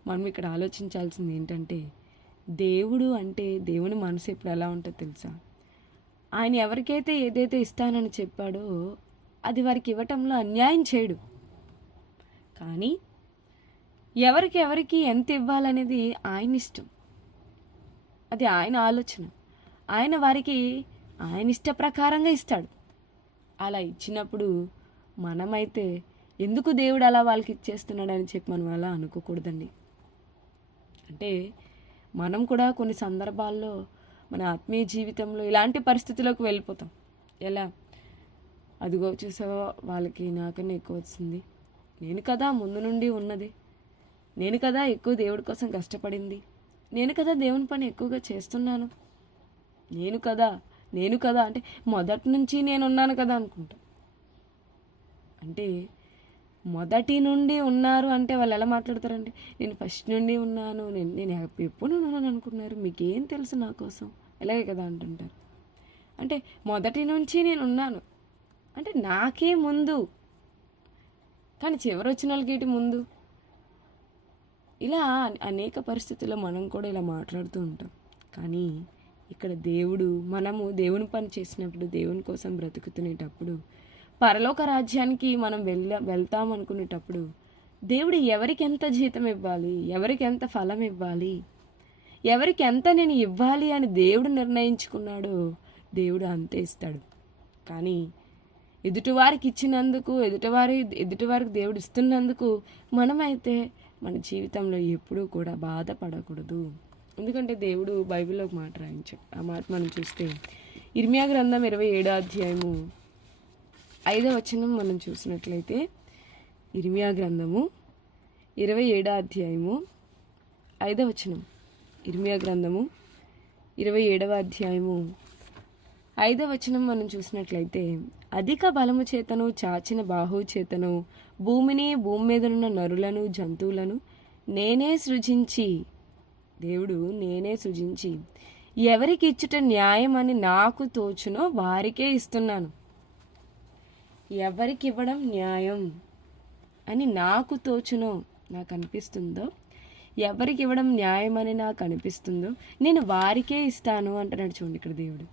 మనం ఇక్కడ ఆలోచించాల్సింది ఏంటంటే, దేవుడు అంటే దేవుని మనసు ఇప్పుడు ఎలా ఉంటుందో తెలుసా? ఆయన ఎవరికైతే ఏదైతే ఇస్తానని చెప్పాడో అది వారికి ఇవ్వటంలో అన్యాయం చేయడు. కానీ ఎవరికి ఎంత ఇవ్వాలనేది ఆయన ఇష్టం, అది ఆయన ఆలోచన. ఆయన వారికి ఆయన ఇష్ట ప్రకారంగా ఇస్తాడు. అలా ఇచ్చినప్పుడు మనమైతే ఎందుకు దేవుడు అలా వాళ్ళకి ఇచ్చేస్తున్నాడని చెప్పి మనం అలా అనుకోకూడదండి. అంటే మనం కూడా కొన్ని సందర్భాల్లో మన ఆత్మీయ జీవితంలో ఇలాంటి పరిస్థితుల్లోకి వెళ్ళిపోతాం. ఎలా, అదిగో చూసావా వాళ్ళకి నాకన్నా ఎక్కువ వచ్చింది, నేను కదా ముందు నుండి ఉన్నది, నేను కదా ఎక్కువ దేవుడి కోసం కష్టపడింది, నేను కదా దేవుని పని ఎక్కువగా చేస్తున్నాను, నేను కదా అంటే మొదటి నుంచి నేనున్నాను కదా అనుకుంటా. అంటే మొదటి నుండి ఉన్నారు అంటే వాళ్ళు ఎలా మాట్లాడతారండి, నేను ఫస్ట్ నుండి ఉన్నాను, నేను ఎప్పుడు ఉన్నాను అనుకున్నారు, మీకేం తెలుసు నా కోసం, ఇలాగే కదా అంటుంటారు. అంటే మొదటి నుంచి నేను ఉన్నాను అంటే నాకే ముందు, కానీ చివరి వచ్చిన వాళ్ళకి ముందు. ఇలా అనేక పరిస్థితుల్లో మనం కూడా ఇలా మాట్లాడుతూ ఉంటాం. కానీ ఇక్కడ మనము దేవుని పని చేసినప్పుడు, దేవుని కోసం బ్రతుకుతునేటప్పుడు, పరలోక రాజ్యానికి మనం వెళ్తాం అనుకునేటప్పుడు దేవుడు ఎవరికి ఎంత జీతం ఇవ్వాలి, ఎవరికి ఎంత ఫలం ఇవ్వాలి, ఎవరికి ఎంత నేను ఇవ్వాలి అని దేవుడు నిర్ణయించుకున్నాడో దేవుడు అంతే ఇస్తాడు. కానీ ఎదుటివారికి ఇచ్చినందుకు, ఎదుటివారికి దేవుడు ఇస్తున్నందుకు మనమైతే మన జీవితంలో ఎప్పుడూ కూడా బాధపడకూడదు. ఎందుకంటే దేవుడు బైబిల్లో ఒక మాట రాయించాడు. ఆ మాట మనం చూస్తే ఇర్మియా గ్రంథం 27వ అధ్యాయము 5వ వచనం మనం చూసినట్లయితే, ఇర్మియా గ్రంథము 27వ అధ్యాయము 5వ వచనం, ఇర్మియా గ్రంథము 27వ అధ్యాయము 5వ వచనం మనం చూసినట్లయితే, అధిక బలము చేతను చాచిన బాహువు చేతను భూమిని, భూమి మీదనున్న నరులను, జంతువులను నేనే సృజించి, దేవుడు నేనే సృజించి ఎవరికి ఇచ్చుట న్యాయం అని నాకు తోచునో వారికే ఇస్తున్నాను. ఎవరికి ఇవ్వడం న్యాయం అని నాకు తోచునో, నాకు అనిపిస్తుందో, ఎవరికి ఇవ్వడం న్యాయం అని నాకు అనిపిస్తుందో నేను వారికే ఇస్తాను అంటున్నాడు. చూడండి ఇక్కడ దేవుడు.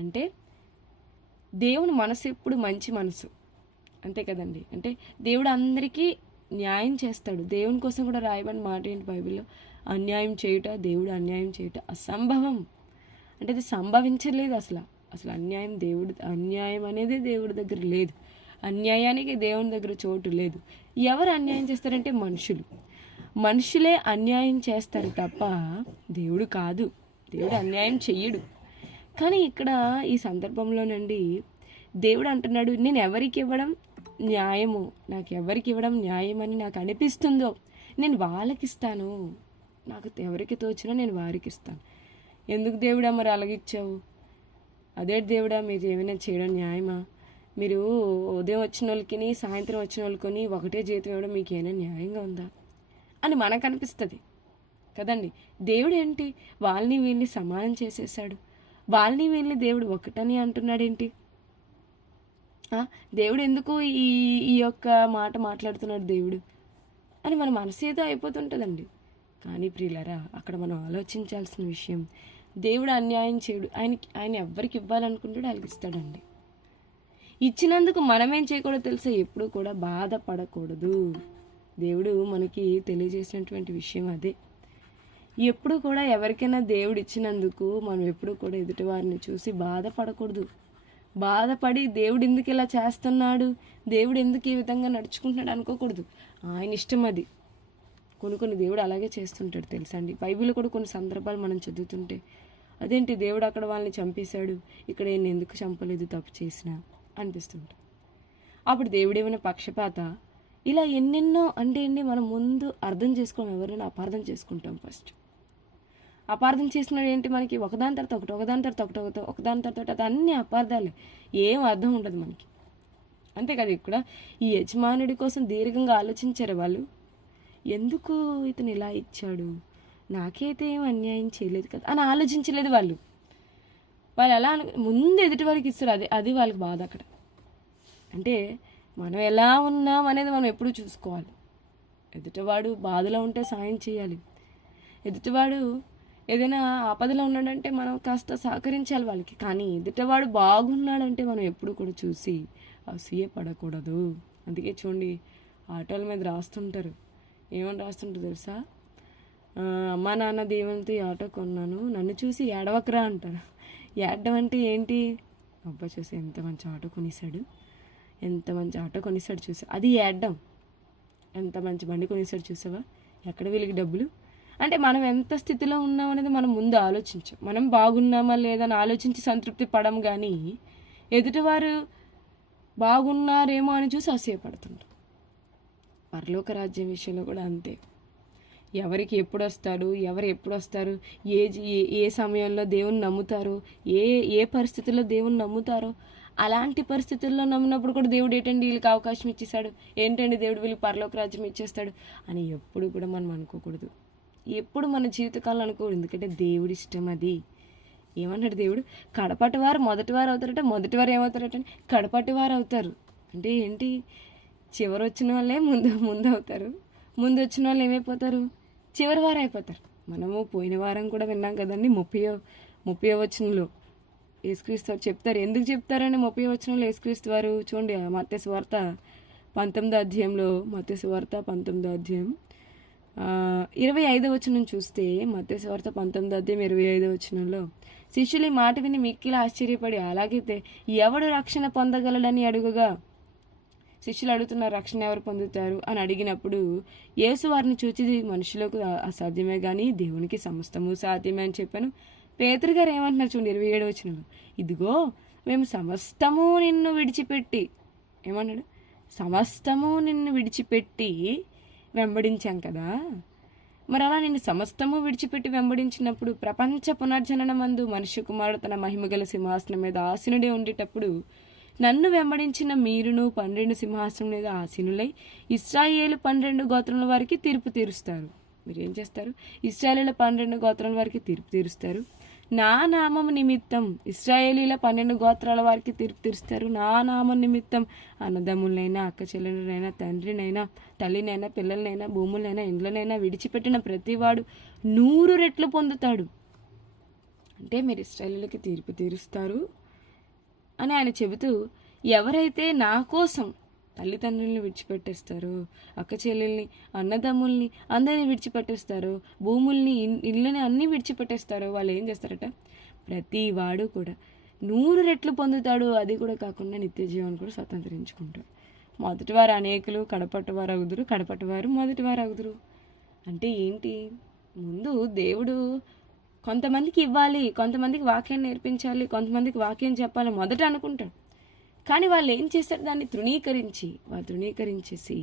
అంటే దేవుని మనసు ఎప్పుడు మంచి మనసు, అంతే కదండి. అంటే దేవుడు అందరికీ న్యాయం చేస్తాడు. దేవుని కోసం కూడా రాయబడిన మాట ఏంటి బైబిల్లో? అన్యాయం చేయుట, దేవుడు అన్యాయం చేయుట అసంభవం. అంటే అది సంభవించలేదు అసలు. అన్యాయం అనేది దేవుడి దగ్గర లేదు. అన్యాయానికి దేవుని దగ్గర చోటు లేదు. ఎవరు అన్యాయం చేస్తారంటే మనుషులే అన్యాయం చేస్తారు తప్ప దేవుడు కాదు. దేవుడు అన్యాయం చెయ్యడు. కానీ ఇక్కడ ఈ సందర్భంలోనండి దేవుడు అంటున్నాడు, నేను ఎవరికి ఇవ్వడం న్యాయము, నాకు ఎవరికి ఇవ్వడం న్యాయం అని నాకు అనిపిస్తుందో నేను వాళ్ళకి ఇస్తాను. నాకు ఎవరికి తోచినా నేను వారికి ఇస్తాను. ఎందుకు దేవుడా మరి అలాగిచ్చావు? అదే దేవుడా మీరు ఏమైనా చేయడం న్యాయమా? మీరు ఉదయం వచ్చిన వాళ్ళకి సాయంత్రం వచ్చిన వాళ్ళకి ఒకటే జీతం ఇవ్వడం మీకు ఏమైనా న్యాయంగా ఉందా అని మనకు అనిపిస్తుంది కదండి. దేవుడు ఏంటి వాళ్ళని వీళ్ళని సమానం చేసేసాడు. వాళ్ళని వీళ్ళని దేవుడు ఒకటని అంటున్నాడేంటి? దేవుడు ఎందుకు ఈ యొక్క మాట మాట్లాడుతున్నాడు దేవుడు అని మన మనసు ఏదో అయిపోతుంటుందండి. కానీ ప్రియులారా, అక్కడ మనం ఆలోచించాల్సిన విషయం, దేవుడు అన్యాయం చేయడు. ఆయన ఎవరికి ఇవ్వాలనుకుంటాడో వాళ్ళకి ఇస్తాడండి. ఇచ్చినందుకు మనమేం చేయకూడదు తెలుసా? ఎప్పుడు కూడా బాధపడకూడదు. దేవుడు మనకి తెలియజేసినటువంటి విషయం అదే. ఎప్పుడు కూడా ఎవరికైనా దేవుడు ఇచ్చినందుకు మనం ఎప్పుడు కూడా ఎదుటి వారిని చూసి బాధపడకూడదు. బాధపడి దేవుడు ఎందుకు ఇలా చేస్తున్నాడు, దేవుడు ఎందుకు ఈ విధంగా నడుచుకుంటున్నాడు అనుకోకూడదు. ఆయన ఇష్టం అది. కొన్ని దేవుడు అలాగే చేస్తుంటాడు తెలుసా అండి. బైబిల్ కూడా కొన్ని సందర్భాలు మనం చదువుతుంటే, అదేంటి దేవుడు అక్కడ వాళ్ళని చంపేశాడు, ఇక్కడ నేను ఎందుకు చంపలేదు తప్పు చేసినా అనిపిస్తుంటాం. అప్పుడు దేవుడు ఏమైనా పక్షపాత? ఇలా ఎన్నెన్నో అంటే అండి మనం ముందు అర్థం చేసుకోవడం, ఎవరైనా అపార్థం చేసుకుంటాం. ఫస్ట్ అపార్థం చేసినాడు ఏంటి, మనకి ఒకదాని తర్వాత అది అన్ని అపార్థాలే, ఏం అర్థం ఉండదు మనకి. అంతే కదా. ఇక్కడ ఈ యజమానుడి కోసం దీర్ఘంగా ఆలోచించారు వాళ్ళు. ఎందుకు ఇతను ఇలా ఇచ్చాడు, నాకైతే ఏం అన్యాయం చేయలేదు కదా అని ఆలోచించలేదు వాళ్ళు. అలా ముందు ఎదుటి వారికి ఇస్తారు. అది వాళ్ళకి బాధ అక్కడ. అంటే మనం ఎలా ఉన్నాం అనేది మనం ఎప్పుడు చూసుకోవాలి. ఎదుటివాడు బాధలో ఉంటే సాయం చేయాలి. ఎదుటివాడు ఏదైనా ఆపదలో ఉన్నాడంటే మనం కాస్త సహకరించాలి వాళ్ళకి. కానీ ఎదుటివాడు బాగున్నాడంటే మనం ఎప్పుడు కూడా చూసి అసూయ పడకూడదు. అందుకే చూడండి, ఆటోల మీద రాస్తుంటారు. ఏమని రాస్తుంటారు తెలుసా? అమ్మా నాన్న దేవునితో ఈ ఆటో కొన్నాను, నన్ను చూసి ఏడవకరా అంటారు. ఏడడం అంటే ఏంటి? అబ్బా చూసి ఎంత మంచి ఆటో కొనిస్తాడు చూసా, అది ఏడ్డం. ఎంత మంచి బండి కొనిస్తాడు చూసావా, ఎక్కడ వీళ్ళకి డబ్బులు అంటే మనం ఎంత స్థితిలో ఉన్నాం అనేది మనం ముందు ఆలోచించాం. మనం బాగున్నామా లేదని ఆలోచించి సంతృప్తి పడం, కానీ ఎదుటివారు బాగున్నారేమో అని చూసి అసూయపడుతుంటారు. పరలోక రాజ్యం విషయంలో కూడా అంతే. ఎవరికి ఎప్పుడు వస్తారు, ఏ సమయంలో దేవుని నమ్ముతారో, ఏ పరిస్థితుల్లో దేవుని నమ్ముతారో, అలాంటి పరిస్థితుల్లో నమ్మినప్పుడు కూడా దేవుడు ఏంటండి వీళ్ళకి అవకాశం ఇచ్చేసాడు, ఏంటండి దేవుడు వీళ్ళకి పరలోక రాజ్యం ఇచ్చేస్తాడు అని ఎప్పుడు కూడా మనం అనుకోకూడదు. ఎప్పుడు మన జీవితకాలంలో అనుకోకూడదు. ఎందుకంటే దేవుడి ఇష్టం అది. ఏమన్నాడు దేవుడు? కడపటి వారు మొదటివారు అవుతారట, మొదటివారు ఏమవుతారట, కడపటి వారు అవుతారు. అంటే ఏంటి? చివరి వచ్చిన వాళ్ళే ముందు అవుతారు, ముందు వచ్చిన వాళ్ళు ఏమైపోతారు? చివరి వారు అయిపోతారు. మనము పోయిన వారం కూడా విన్నాం కదండి, 30వ వచనంలో యేసుక్రీస్తు వారు చెప్తారు. ఎందుకు చెప్తారని 30వ వచనంలో యేసుక్రీస్తు వారు చూడండి, మత్తయి సువార్త 19వ అధ్యాయంలో, మత్తయి సువార్త 19వ అధ్యాయం 25వ వచనం చూస్తే, మత్తయి సువార్త 19వ అధ్యాయం 25వ వచనంలో, శిష్యులు ఈ మాట విని మిక్కిలి ఆశ్చర్యపడి, అలాగైతే ఎవడు రక్షణ పొందగలడని అడుగుగా, శిష్యులు అడుగుతున్నారు రక్షణ ఎవరు పొందుతారు అని అడిగినప్పుడు, యేసు వారిని చూచి మనుషులకు అసాధ్యమే కానీ దేవునికి సమస్తము సాధ్యమే అని చెప్పాను. పేతురు గారు ఏమంటున్నారు చూడండి 27వ వచనంలో, ఇదిగో మేము సమస్తము నిన్ను విడిచిపెట్టి, ఏమన్నాడు? సమస్తము నిన్ను విడిచిపెట్టి వెంబడించాం కదా, మరి అలా నేను సమస్తము విడిచిపెట్టి వెంబడించినప్పుడు ప్రపంచ పునర్జననమందు మనుష్య కుమారుడు తన మహిమగల సింహాసనం మీద ఆసీనుడే ఉండేటప్పుడు నన్ను వెంబడించిన మీరును 12 సింహాసనం మీద ఆసీనులై ఇశ్రాయేలు 12 గోత్రముల వారికి తీర్పు తీరుస్తారు. మీరు ఏం చేస్తారు? ఇశ్రాయేలీల 12 గోత్రాల వారికి తీర్పు తీరుస్తారు. నా నామము నిమిత్తం ఇశ్రాయేలీల 12 గోత్రాల వారికి తీర్పు తీరుస్తారు. నా నామం నిమిత్తం అన్నదమ్ములనైనా, అక్క చెల్లెలనైనా, తండ్రినైనా, తల్లినైనా, పిల్లలనైనా, భూములైనా, ఇండ్లనైనా విడిచిపెట్టిన ప్రతివాడు 100 రెట్లు పొందుతాడు. అంటే మీరు ఇశ్రాయేలీలకి తీర్పు తీరుస్తారు అని ఆయన చెబుతూ, ఎవరైతే నా కోసం తల్లిదండ్రుల్ని విడిచిపెట్టేస్తారో, అక్క చెల్లెల్ని, అన్నదమ్ముల్ని అందరినీ విడిచిపెట్టేస్తారో, భూముల్ని, ఇళ్ళని అన్నీ విడిచిపెట్టేస్తారో వాళ్ళు ఏం చేస్తారట? ప్రతి వాడు కూడా 100 రెట్లు పొందుతాడు. అది కూడా కాకుండా నిత్య జీవాన్ని కూడా స్వతంత్రించుకుంటాడు. మొదటివారు అనేకులు, కడపటివారు అగుదురు, కడపటివారు మొదటివారు అగుదురు. అంటే ఏంటి? ముందు దేవుడు కొంతమందికి ఇవ్వాలి, కొంతమందికి వాక్యం నేర్పించాలి, కొంతమందికి వాక్యం చెప్పాలి మొదట అనుకుంటాడు. కానీ వాళ్ళు ఏం చేస్తారు? దాన్ని తృణీకరించేసి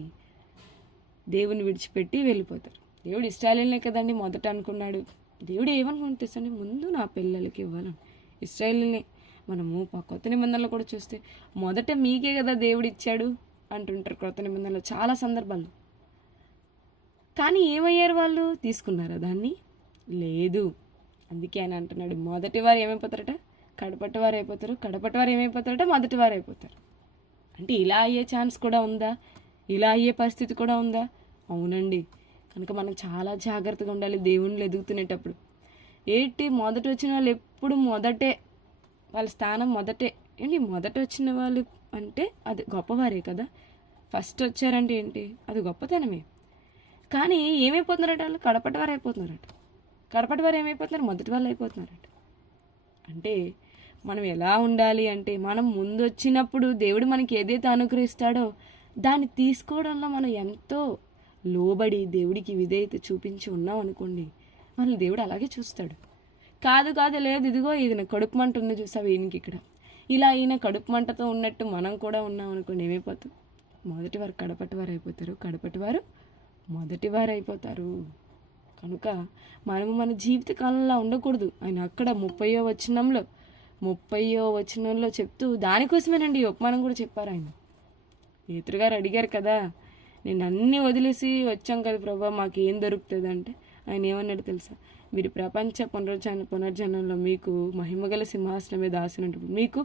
దేవుని విడిచిపెట్టి వెళ్ళిపోతారు. దేవుడు ఇశ్రాయేలునే కదండి మొదట అనుకున్నాడు. దేవుడు ఏమనుకుని తెస్తాడు? ముందు నా పిల్లలకి ఇవ్వాలని. ఇశ్రాయేలునే మనము కొత్త నిబంధనలు కూడా చూస్తే మొదట మీకే కదా దేవుడు ఇచ్చాడు అంటుంటారు కొత్త నిబంధనలు చాలా సందర్భాల్లో. కానీ ఏమయ్యారు వాళ్ళు? తీసుకున్నారా దాన్ని? లేదు. అందుకే ఆయన అంటున్నాడు, మొదటి వారు ఏమైపోతారట? కడపటి వారు అయిపోతారు, కడపటి వారు ఏమైపోతారట? మొదటి వారు అయిపోతారు. అంటే ఇలా అయ్యే ఛాన్స్ కూడా ఉందా? ఇలా అయ్యే పరిస్థితి కూడా ఉందా? అవునండి. కనుక మనం చాలా జాగ్రత్తగా ఉండాలి దేవుణ్ణి ఎదుగుతునేటప్పుడు. మొదట వచ్చిన వాళ్ళు ఎప్పుడు మొదటే, వాళ్ళ స్థానం మొదటే. మొదట వచ్చిన వాళ్ళు అంటే అది గొప్పవారే కదా. ఫస్ట్ వచ్చారంటే ఏంటి? అది గొప్పతనమే. కానీ ఏమైపోతున్నారట? వాళ్ళు కడపటి వారు అయిపోతున్నారట. కడపటి వారు ఏమైపోతున్నారు? మొదటి వాళ్ళు అయిపోతున్నారట. అంటే మనం ఎలా ఉండాలి అంటే, మనం ముందు వచ్చినప్పుడు దేవుడు మనకి ఏదైతే అనుగ్రహిస్తాడో దాన్ని తీసుకోవడంలో మనం ఎంతో లోబడి దేవుడికి విధేయత చూపించి ఉన్నాం అనుకోండి, మనల్ని దేవుడు అలాగే చూస్తాడు. కాదు లేదు, ఇదిగో ఇది కడుపు మంట ఉంది చూసావు ఈయనకి ఇక్కడ, ఇలా ఈయన కడుపు మంటతో ఉన్నట్టు మనం కూడా ఉన్నాం అనుకోండి, ఏమైపోతాం? మొదటి వారు కడపటి వారు అయిపోతారు, కడపటి వారు మొదటి వారు అయిపోతారు. కనుక మనము మన జీవిత కాలంలో ఉండకూడదు. ఆయన అక్కడ 30వ వచనంలో చెప్తూ, దానికోసమేనండి ఈ ఉపమానం కూడా చెప్పారు ఆయన. పేతురు గారు అడిగారు కదా, నేను అన్నీ వదిలేసి వచ్చాం కదా ప్రభా, మాకు ఏం దొరుకుతుంది అంటే ఆయన ఏమన్నాడు తెలుసా? మీరు ప్రపంచ పునర్జనంలో మీకు మహిమగల సింహాసనం మీద ఆసీనుంటుంది, మీకు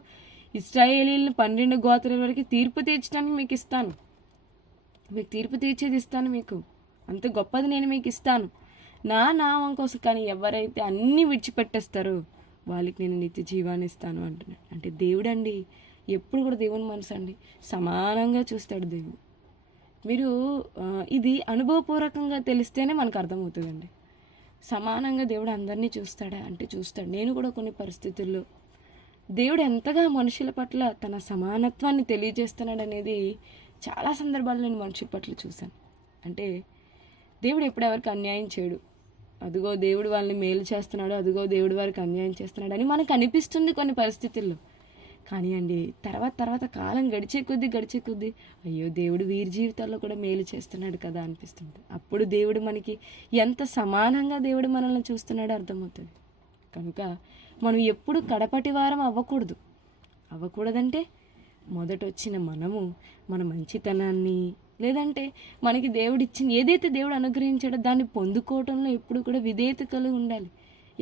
ఇశ్రాయేలీలను 12 గోత్రాల వరకు తీర్పు తీర్చడానికి మీకు ఇస్తాను, మీకు తీర్పు తీర్చేది ఇస్తాను, మీకు అంత గొప్పది నేను మీకు ఇస్తాను నా నామం కోసం. కానీ ఎవరైతే అన్నీ విడిచిపెట్టేస్తారో వాళ్ళకి నేను నిత్య జీవాన్ని ఇస్తాను అంటున్నాడు. అంటే దేవుడు అండి ఎప్పుడు కూడా దేవుని మనసు అండి సమానంగా చూస్తాడు దేవుడు. మీరు ఇది అనుభవపూర్వకంగా తెలిస్తేనే మనకు అర్థమవుతుందండి. సమానంగా దేవుడు అందరినీ చూస్తాడా అంటే చూస్తాడు. నేను కూడా కొన్ని పరిస్థితుల్లో దేవుడు ఎంతగా మనుషుల పట్ల తన సమానత్వాన్ని తెలియజేస్తున్నాడు అనేది చాలా సందర్భాలు నేను మనుషుల పట్ల చూశాను. అంటే దేవుడు ఎప్పుడు ఎవరికి అన్యాయం చేయడు. అదిగో దేవుడు వాళ్ళని మేలు చేస్తున్నాడు, అదిగో దేవుడు వారికి అన్యాయం చేస్తున్నాడు అని మనకు అనిపిస్తుంది కొన్ని పరిస్థితుల్లో. కానీ అండి తర్వాత కాలం గడిచే కొద్దీ అయ్యో దేవుడు వీరి జీవితాల్లో కూడా మేలు చేస్తున్నాడు కదా అనిపిస్తుంది. అప్పుడు దేవుడు మనకి ఎంత సమానంగా దేవుడు మనల్ని చూస్తున్నాడో అర్థమవుతుంది. కనుక మనం ఎప్పుడు కడపటి వారం అవ్వకూడదంటే మొదట వచ్చిన మనము మన మంచితనాన్ని, లేదంటే మనకి దేవుడు ఇచ్చిన ఏదైతే దేవుడు అనుగ్రహించాడో దాన్ని పొందుకోవటంలో ఎప్పుడు కూడా విధేయత కలిగి ఉండాలి.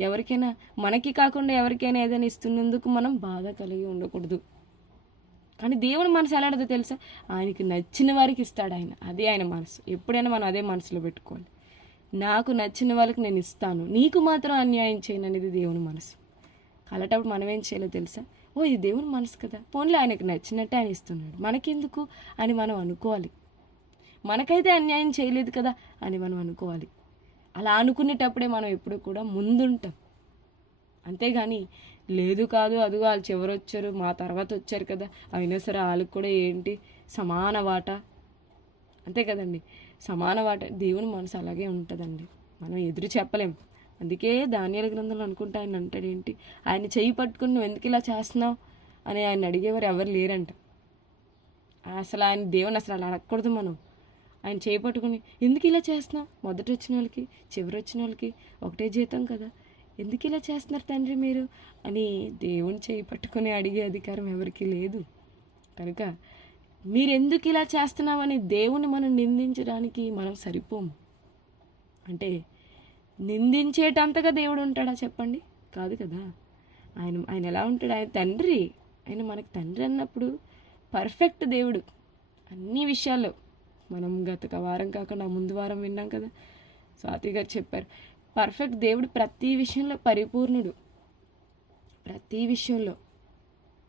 ఎవరికైనా మనకి కాకుండా ఎవరికైనా ఏదైనా ఇస్తున్నందుకు మనం బాధ కలిగి ఉండకూడదు. కానీ దేవుని మనసు ఎలాంటిదో తెలుసా? ఆయనకి నచ్చిన వారికి ఇస్తాడు ఆయన. అదే ఆయన మనసు. ఎప్పుడైనా మనం అదే మనసులో పెట్టుకోవాలి. నాకు నచ్చిన వాళ్ళకి నేను ఇస్తాను, నీకు మాత్రం అన్యాయం చేయను అనేది దేవుని మనసు. అలాంటప్పుడు మనం ఏం చేయాలో తెలుసా? ఇది దేవుని మనసు కదా, పోన్లే ఆయనకు నచ్చినట్టే ఆయన ఇస్తున్నాడు, మనకెందుకు అని మనం అనుకోవాలి. మనకైతే అన్యాయం చేయలేదు కదా అని మనం అనుకోవాలి. అలా అనుకునేటప్పుడే మనం ఎప్పుడు కూడా ముందుంటాం. అంతేగాని లేదు కాదు అదిగో వాళ్ళు చివరి వచ్చారు, మా తర్వాత వచ్చారు కదా, అయినా సరే వాళ్ళకి కూడా ఏంటి సమాన వాటా, అంతే కదండి, సమాన వాటా. దేవుని మనసు అలాగే ఉంటుందండి, మనం ఎదురు చెప్పలేం. అందుకే దానియేలు గ్రంథంలో అనుకుంటే ఆయన అంటాడు ఏంటి, ఆయన చెయ్యి పట్టుకుని నువ్వు ఎందుకు ఇలా చేస్తున్నావు అని ఆయన అడిగేవారు ఎవరు లేరంట. అసలు ఆయన దేవుని అసలు అలా అడగకూడదు మనం. ఆయన చేపట్టుకుని ఎందుకు ఇలా చేస్తున్నావు, మొదట వచ్చిన వాళ్ళకి చివరి వచ్చిన వాళ్ళకి ఒకటే జీతం కదా, ఎందుకు ఇలా చేస్తున్నారు తండ్రి మీరు అని దేవుని చేయి పట్టుకొని అడిగే అధికారం ఎవరికీ లేదు. కనుక మీరెందుకు ఇలా చేస్తున్నామని దేవుని మనం నిందించడానికి మనం సరిపోము. అంటే నిందించేటంతగా దేవుడు ఉంటాడా చెప్పండి? కాదు కదా. ఆయన ఎలా ఉంటాడు? ఆయన తండ్రి. ఆయన మనకు తండ్రి అన్నప్పుడు పర్ఫెక్ట్ దేవుడు అన్ని విషయాల్లో. మనం గత వారం కాకుండా ముందు వారం విన్నాం కదా, స్వాతి గారు చెప్పారు, పర్ఫెక్ట్ దేవుడు ప్రతి విషయంలో పరిపూర్ణుడు. ప్రతి విషయంలో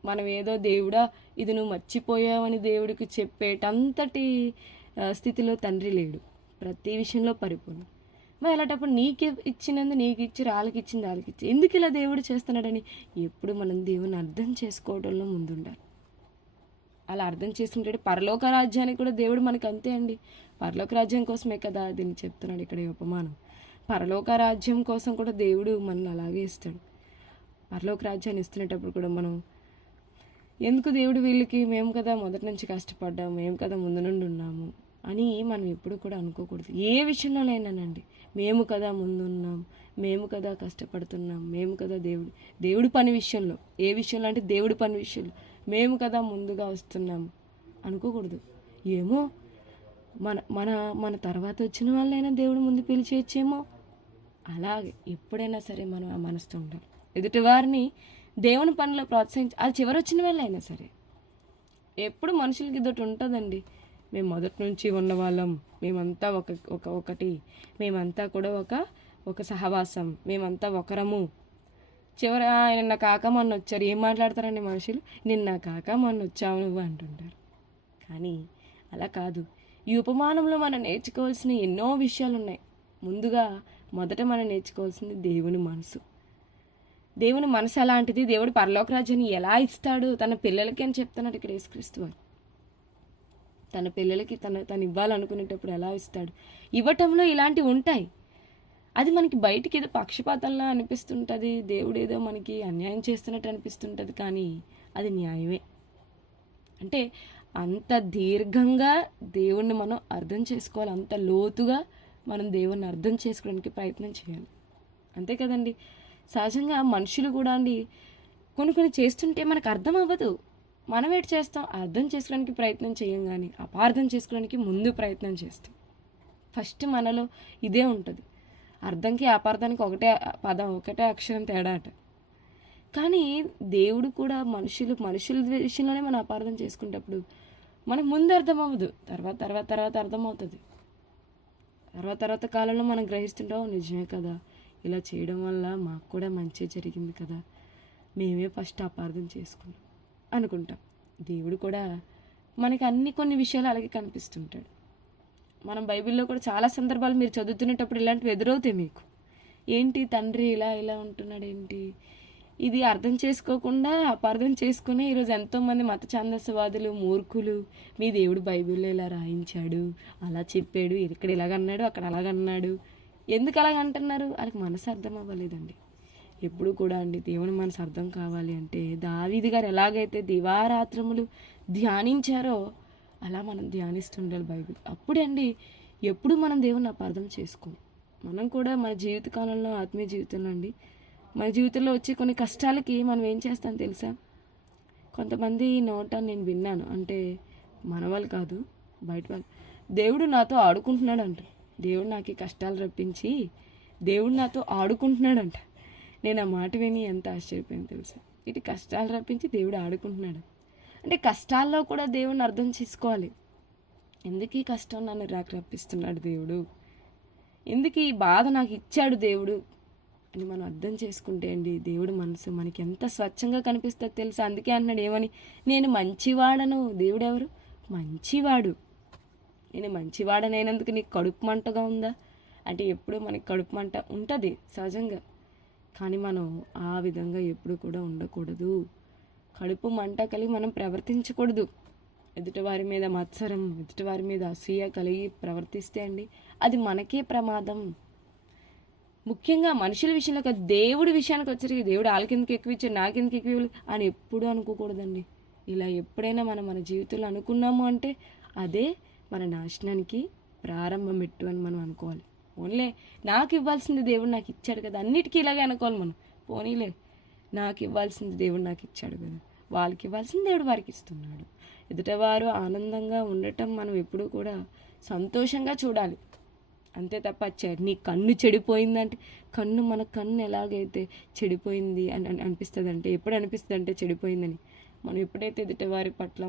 మనం ఏదో దేవుడా ఇది నువ్వు మర్చిపోయావని దేవుడికి చెప్పేటంతటి స్థితిలో తండ్రి లేడు. ప్రతి విషయంలో పరిపూర్ణం. మరి అలాంటప్పుడు నీకు ఇచ్చినందు నీకు ఇచ్చి, వాళ్ళకి ఇచ్చింది వాళ్ళకి ఇచ్చి, ఎందుకు ఇలా దేవుడు చేస్తున్నాడని ఎప్పుడు మనం దేవుని అర్థం చేసుకోవడంలో ముందుండాలి. అలా అర్థం చేసుకుంటే పరలోక రాజ్యానికి కూడా దేవుడు మనకు అంతే అండి. పరలోక రాజ్యం కోసమే కదా దీన్ని చెప్తున్నాడు ఇక్కడ ఈ ఉపమానం. పరలోక రాజ్యం కోసం కూడా దేవుడు మనల్ని అలాగే ఇస్తాడు. పరలోక రాజ్యాన్ని ఇస్తున్నప్పుడు కూడా మనం ఎందుకు దేవుడు వీళ్ళకి మేము కదా మొదటి నుంచి కష్టపడ్డాము, మేము కదా ముందు నుండి ఉన్నాము అని మనం ఎప్పుడు కూడా అనుకోకూడదు. ఏ విషయంలోనైనానండి, మేము కదా ముందున్నాం, మేము కదా కష్టపడుతున్నాం, మేము కదా దేవుడి పని విషయంలో, ఏ విషయంలో అంటే దేవుడి పని విషయంలో మేము కదా ముందుగా వస్తున్నాము అనుకోకూడదు. ఏమో మన మన మన తర్వాత వచ్చిన వాళ్ళైనా దేవుడు ముందు పిలిచేయచ్చేమో. అలాగే ఎప్పుడైనా సరే మనం ఆ మనసుతో ఉండాలి. ఎదుటి వారిని దేవుని పనిలో ప్రోత్సహించి, అది చివరి వచ్చిన వాళ్ళైనా సరే. ఎప్పుడు మనుషులకి ఇదొకటి ఉంటుందండి, మేము మొదటి నుంచి ఉన్న వాళ్ళం, మేమంతా ఒకటి, మేమంతా కూడా ఒక సహవాసం, మేమంతా ఒకరము. చివరి నిన్న కాక మొన్న వచ్చారు. ఏం మాట్లాడతారండి మనుషులు? నిన్న కాక మొన్న వచ్చావు నువ్వు అంటుంటారు. కానీ అలా కాదు. ఈ ఉపమానంలో మనం నేర్చుకోవాల్సిన ఎన్నో విషయాలు ఉన్నాయి. ముందుగా మొదట మనం నేర్చుకోవాల్సింది దేవుని మనసు. దేవుని మనసు అలాంటిది. దేవుడు పరలోక రాజ్యాన్ని ఎలా ఇస్తాడు తన పిల్లలకి అని చెప్తున్నాడు ఇక్కడ యేసుక్రీస్తు వారు. తన పిల్లలకి తను ఇవ్వాలనుకునేటప్పుడు ఎలా ఇస్తాడు? ఇవ్వటంలో ఇలాంటివి ఉంటాయి. అది మనకి బయటికి ఏదో పక్షపాతంలా అనిపిస్తుంటుంది, దేవుడు ఏదో మనకి అన్యాయం చేస్తున్నట్టు అనిపిస్తుంటుంది. కానీ అది న్యాయమే. అంటే అంత దీర్ఘంగా దేవుణ్ణి మనం అర్థం చేసుకోవాలి, అంత లోతుగా మనం దేవుణ్ణి అర్థం చేసుకోవడానికి ప్రయత్నం చేయాలి. అంతే కదండి. సహజంగా మనుషులు కూడా అండి కొన్ని చేస్తుంటే మనకు అర్థం అవ్వదు. మనం ఏంటి చేస్తాం? అర్థం చేసుకోవడానికి ప్రయత్నం చేయం, కానీ అపార్థం చేసుకోవడానికి ముందు ప్రయత్నం చేస్తాం. ఫస్ట్ మనలో ఇదే ఉంటుంది. అర్థంకి అపార్థానికి ఒకటే పదం, ఒకటే అక్షరం తేడా అట. కానీ దేవుడు కూడా మనుషుల విషయంలోనే మనం అపార్థం చేసుకునేటప్పుడు మనకు ముందు అర్థం అవ్వదు, తర్వాత అర్థమవుతుంది. తర్వాత కాలంలో మనం గ్రహిస్తుంటాం, నిజమే కదా, ఇలా చేయడం వల్ల మాకు కూడా మంచి జరిగింది కదా, మేమే ఫస్ట్ అపార్థం చేసుకున్నాం అనుకుంటాం. దేవుడు కూడా మనకి కొన్ని విషయాలు అలాగే కనిపిస్తుంటాడు. మనం బైబిల్లో కూడా చాలా సందర్భాలు మీరు చదువుతున్నప్పుడు ఇలాంటివి ఎదురవుతాయి మీకు. ఏంటి తండ్రి ఇలా ఉంటున్నాడు ఏంటి? ఇది అర్థం చేసుకోకుండా అపార్థం చేసుకుని ఈరోజు ఎంతోమంది మత ఛాందసవాదులు, మూర్ఖులు, మీ దేవుడు బైబిల్లో ఇలా రాయించాడు, అలా చెప్పాడు, ఇక్కడ ఇలాగన్నాడు, అక్కడ అలాగన్నాడు, ఎందుకు అలాగంటున్నారు? వాళ్ళకి మనసు అర్థం అవ్వలేదండి. ఎప్పుడు కూడా అండి దేవుని మనసు అర్థం కావాలి అంటే దావీదు గారు ఎలాగైతే దివారాత్రములు ధ్యానించారో అలా మనం ధ్యానిస్తుండాలి బైబిల్. అప్పుడే అండి ఎప్పుడు మనం దేవుని అపార్థం చేసుకోం. మనం కూడా మన జీవితకాలంలో, ఆత్మీయ జీవితంలో అండి, మన జీవితంలో వచ్చే కొన్ని కష్టాలకి మనం ఏం చేస్తాం తెలుసా? కొంతమంది నోట నేను విన్నాను, అంటే మన వాళ్ళు కాదు, బయట వాళ్ళు, దేవుడు నాతో ఆడుకుంటున్నాడంట. దేవుడు నాకు కష్టాలు రప్పించి దేవుడు నాతో ఆడుకుంటున్నాడంట. నేను ఆ మాట విని ఎంత ఆశ్చర్యపోయాను తెలుసా? ఇటు కష్టాలు రప్పించి దేవుడు ఆడుకుంటున్నాడు అంటే కష్టాల్లో కూడా దేవుడిని అర్థం చేసుకోవాలి. ఎందుకు ఈ కష్టం నన్ను రప్పిస్తున్నాడు దేవుడు, ఎందుకు ఈ బాధ నాకు ఇచ్చాడు దేవుడు అని మనం అర్థం చేసుకుంటే అండి దేవుడు మనసు మనకి ఎంత స్వచ్ఛంగా కనిపిస్తుందో తెలుసా? అందుకే అన్నాడు ఏమని, నేను మంచివాడను. దేవుడు ఎవరు? మంచివాడు. నేను మంచివాడనైనందుకు నీకు కడుపు మంటగా ఉందా అంటే ఎప్పుడు మనకి కడుపు మంట ఉంటుంది సహజంగా. కానీ మనం ఆ విధంగా ఎప్పుడు కూడా ఉండకూడదు. కడుపు మంట కలిగి మనం ప్రవర్తించకూడదు. ఎదుటివారి మీద మత్సరం, ఎదుటివారి మీద అసూయ కలిగి ప్రవర్తిస్తే అండి అది మనకే ప్రమాదం. ముఖ్యంగా మనుషుల విషయంలో కాదు, దేవుడి విషయానికి వచ్చరికి దేవుడు వాళ్ళకెందుకు ఎక్కువ ఇచ్చాడు, నాకెందుకు ఎక్కువ ఇవ్వాలి అని ఎప్పుడూ అనుకోకూడదండి. ఇలా ఎప్పుడైనా మనం మన జీవితంలో అనుకున్నాము అంటే అదే మన నాశనానికి ప్రారంభం పెట్టు అని మనం అనుకోవాలి. ఓన్లే నాకు ఇవ్వాల్సింది దేవుడు నాకు ఇచ్చాడు కదా, అన్నిటికీ ఇలాగే అనుకోవాలి మనం. పోనీలే, నాకు ఇవ్వాల్సింది దేవుడు నాకు ఇచ్చాడు కదా, వాళ్ళకి ఇవ్వాల్సింది దేవుడు వారికి ఇస్తున్నాడు. ఎదుటవారు ఆనందంగా ఉండటం మనం ఎప్పుడూ కూడా సంతోషంగా చూడాలి. అంతే తప్ప నీ కన్ను చెడిపోయిందంటే, మన కన్ను ఎలాగైతే చెడిపోయింది అని అనిపిస్తుంది అంటే, ఎప్పుడు అనిపిస్తుంది అంటే చెడిపోయిందని, మనం ఎప్పుడైతే ఎదుటివారి పట్ల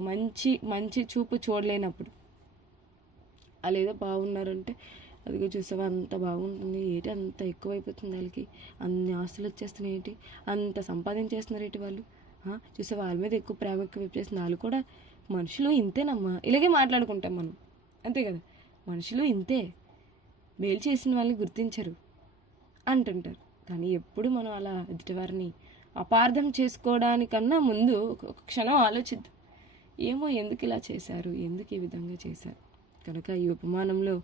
మంచి చూపు చూడలేనప్పుడు, వాళ్ళు ఏదో బాగున్నారంటే అదిగో చూసావా అంత బాగుంటుంది, ఏంటి అంత ఎక్కువైపోతుంది, వాళ్ళకి అన్ని ఆస్తులు వచ్చేస్తున్నాయి, ఏంటి అంత సంపాదించేస్తున్నారు ఏంటి వాళ్ళు, చూసావా వాళ్ళ మీద ఎక్కువ ప్రేమ ఎక్కువ చేస్తున్నారు, వాళ్ళు కూడా మనుషులు ఇంతేనమ్మా, ఇలాగే మాట్లాడుకుంటాం మనం. అంతే కదా, మనుషులు ఇంతే, మేలు చేసిన వాళ్ళని గుర్తించరు అంటుంటారు. కానీ ఎప్పుడు మనం అలా ఎదుటివారిని అపార్థం చేసుకోవడానికన్నా ముందు ఒక క్షణం ఆలోచిద్దాం, ఏమో ఎందుకు ఇలా చేశారు, ఎందుకు ఈ విధంగా చేశారు. కనుక ఈ ఉపమానంలో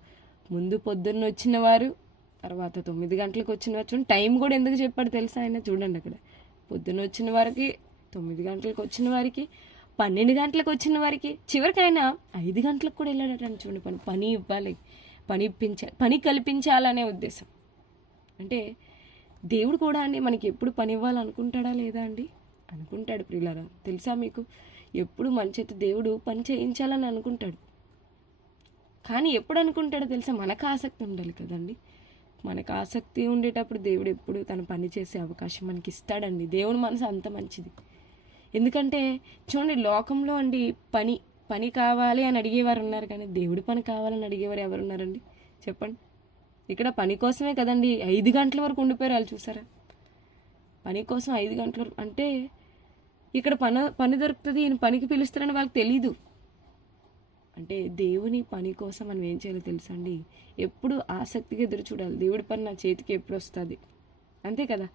ముందు పొద్దున్న వచ్చిన వారు, తర్వాత 9 గంటలకు వచ్చిన వారు, టైం కూడా ఎందుకు చెప్పాడు తెలుసా ఆయన, చూడండి అక్కడ పొద్దున్న వచ్చిన వారికి, 9 గంటలకు వచ్చిన వారికి, 12 గంటలకు వచ్చిన వారికి, చివరికి ఆయన 5 గంటలకు కూడా వెళ్ళాడటండి. చూడండి, పని ఇవ్వాలి, పని కల్పించాలనే ఉద్దేశం. అంటే దేవుడు కూడా అండి మనకి ఎప్పుడు పని ఇవ్వాలనుకుంటాడా లేదా అండి? అనుకుంటాడు ప్రియులారా. తెలుసా మీకు, ఎప్పుడు మన చేత దేవుడు పని చేయించాలని అనుకుంటాడు. కానీ ఎప్పుడు అనుకుంటాడో తెలుసా, మనకు ఆసక్తి ఉండాలి కదండి. మనకు ఆసక్తి ఉండేటప్పుడు దేవుడు ఎప్పుడు తన పని చేసే అవకాశం మనకి ఇస్తాడండి. దేవుని మనసు అంత మంచిది. ఎందుకంటే చూడండి, లోకంలో అండి పని కావాలి అని అడిగేవారు ఉన్నారు, కానీ దేవుడి పని కావాలని అడిగేవారు ఎవరున్నారండి చెప్పండి. ఇక్కడ పని కోసమే కదండి 5 గంటల వరకు ఉండిపోయారు వాళ్ళు, చూసారా? పని కోసం 5 గంటల వరకు అంటే ఇక్కడ పని దొరుకుతుంది, ఈయన పనికి పిలుస్తారని వాళ్ళకి తెలీదు. అంటే దేవుని పని కోసం మనం ఏం చేయాలో తెలుసా అండి, ఎప్పుడు ఆసక్తిగా ఎదురు చూడాలి. దేవుడి పని నా చేతికి ఎప్పుడు వస్తుంది, అంతే కదా.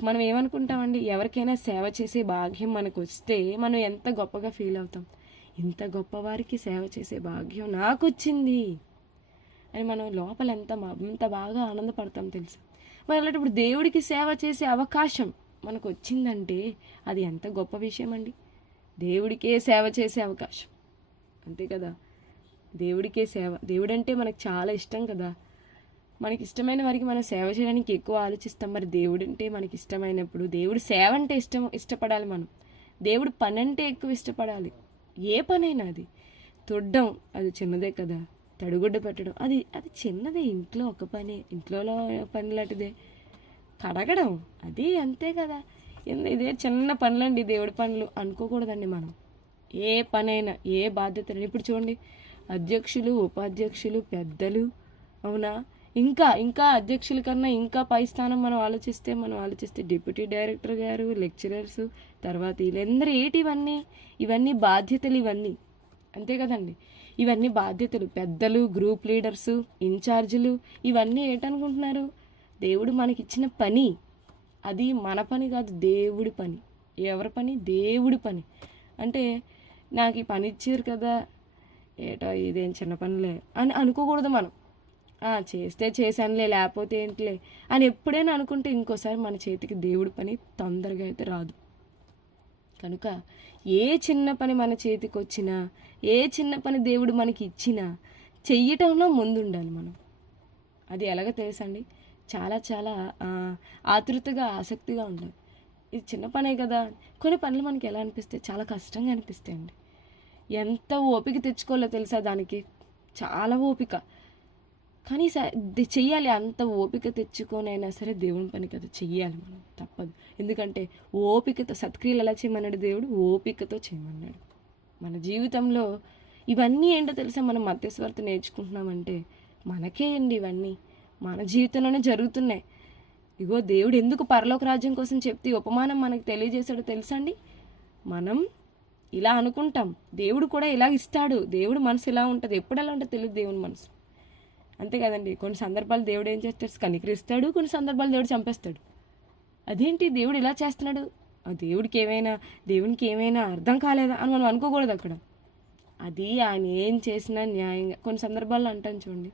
మనం ఏమనుకుంటామండి, ఎవరికైనా సేవ చేసే భాగ్యం మనకు వస్తే మనం ఎంత గొప్పగా ఫీల్ అవుతాం. ఇంత గొప్పవారికి సేవ చేసే భాగ్యం నాకు వచ్చింది అని మనం లోపల ఎంత బాగా ఆనందపడతాం తెలుసా. మరి అలాంటప్పుడు దేవుడికి సేవ చేసే అవకాశం మనకు వచ్చిందంటే అది ఎంత గొప్ప విషయం అండి. దేవుడికే సేవ చేసే అవకాశం, అంతే కదా. దేవుడికే సేవ, దేవుడంటే మనకు చాలా ఇష్టం కదా. మనకి ఇష్టమైన వారికి మనం సేవ చేయడానికి ఎక్కువ ఆలోచిస్తాం. మరి దేవుడు అంటే మనకి ఇష్టమైనప్పుడు దేవుడు సేవ అంటే ఇష్టపడాలి మనం. దేవుడు పని అంటే ఎక్కువ ఇష్టపడాలి. ఏ పనైనా అది తొడ్డం అది చిన్నదే కదా, తడిగుడ్డ పెట్టడం అది చిన్నదే, ఇంట్లో ఒక పని, ఇంట్లో పని లాంటిదే. కడగడం అది అంతే కదా, ఇదే చిన్న పనులండి దేవుడి పనులు అనుకోకూడదండి మనం. ఏ పనైనా, ఏ బాధ్యతలు, ఇప్పుడు చూడండి అధ్యక్షులు, ఉపాధ్యక్షులు, పెద్దలు, అవునా, ఇంకా అధ్యక్షుల కన్నా ఇంకా పై స్థానం మనం ఆలోచిస్తే డిప్యూటీ డైరెక్టర్ గారు, లెక్చరర్స్, తర్వాత వీళ్ళందరూ ఇవన్నీ బాధ్యతలు, ఇవన్నీ అంతే కదండి. ఇవన్నీ బాధ్యతలు, పెద్దలు, గ్రూప్ లీడర్సు, ఇన్ఛార్జీలు, ఇవన్నీ ఏంటనుకుంటున్నారు, దేవుడు మనకిచ్చిన పని. అది మన పని కాదు, దేవుడి పని. ఎవరి పని? దేవుడి పని. అంటే నాకు ఈ పని ఇచ్చారు కదా, ఏటో ఇదేం చిన్న పనిలే అని అనుకోకూడదు మనం. చేస్తే చేశానులే, లేకపోతే ఏంటిలే అని ఎప్పుడైనా అనుకుంటే ఇంకోసారి మన చేతికి దేవుడి పని తొందరగా అయితే రాదు. కనుక ఏ చిన్న పని మన చేతికి వచ్చినా, ఏ చిన్న పని దేవుడు మనకి ఇచ్చినా చెయ్యటంలో ముందు ఉండాలి మనం. అది ఎలాగో తెలుసండి, చాలా ఆతృతగా, ఆసక్తిగా ఉండాలి. ఇది చిన్న పనే కదా. కొన్ని పనులు మనకి ఎలా అనిపిస్తాయి, చాలా కష్టంగా అనిపిస్తాయండి. ఎంత ఓపిక తెచ్చుకోవాలో తెలుసా, దానికి చాలా ఓపిక. కానీ చెయ్యాలి, అంత ఓపిక తెచ్చుకొనైనా సరే దేవుని పని కదా చెయ్యాలి మనం, తప్పదు. ఎందుకంటే ఓపికతో సత్క్రియలు ఎలా చేయమన్నాడు దేవుడు, ఓపికతో చేయమన్నాడు. మన జీవితంలో ఇవన్నీ ఏంటో తెలుసా, మనం మత్తయి నేర్చుకుంటున్నామంటే మనకే అండి, ఇవన్నీ మన జీవితంలోనే జరుగుతున్నాయి. ఇగో దేవుడు ఎందుకు పరలోక రాజ్యం కోసం చెప్తే ఉపమానం మనకు తెలియజేశాడో తెలుసా అండి. మనం ఇలా అనుకుంటాం, దేవుడు కూడా ఇలా ఇస్తాడు, దేవుడు మనసు ఇలా ఉంటుంది, ఎప్పుడు ఎలా ఉంటుంది తెలియదు దేవుని మనసు, అంతే కదండి. కొన్ని సందర్భాలు దేవుడు ఏం చేస్తాడు, కనికరిస్తాడు, కొన్ని సందర్భాలు దేవుడు చంపేస్తాడు. అదేంటి దేవుడు ఇలా చేస్తున్నాడు, దేవునికి ఏమైనా అర్థం కాలేదా అని మనం అనుకోకూడదు అక్కడ. అది ఆయన ఏం చేసినా న్యాయంగా, కొన్ని సందర్భాల్లో అంటాను చూడండి,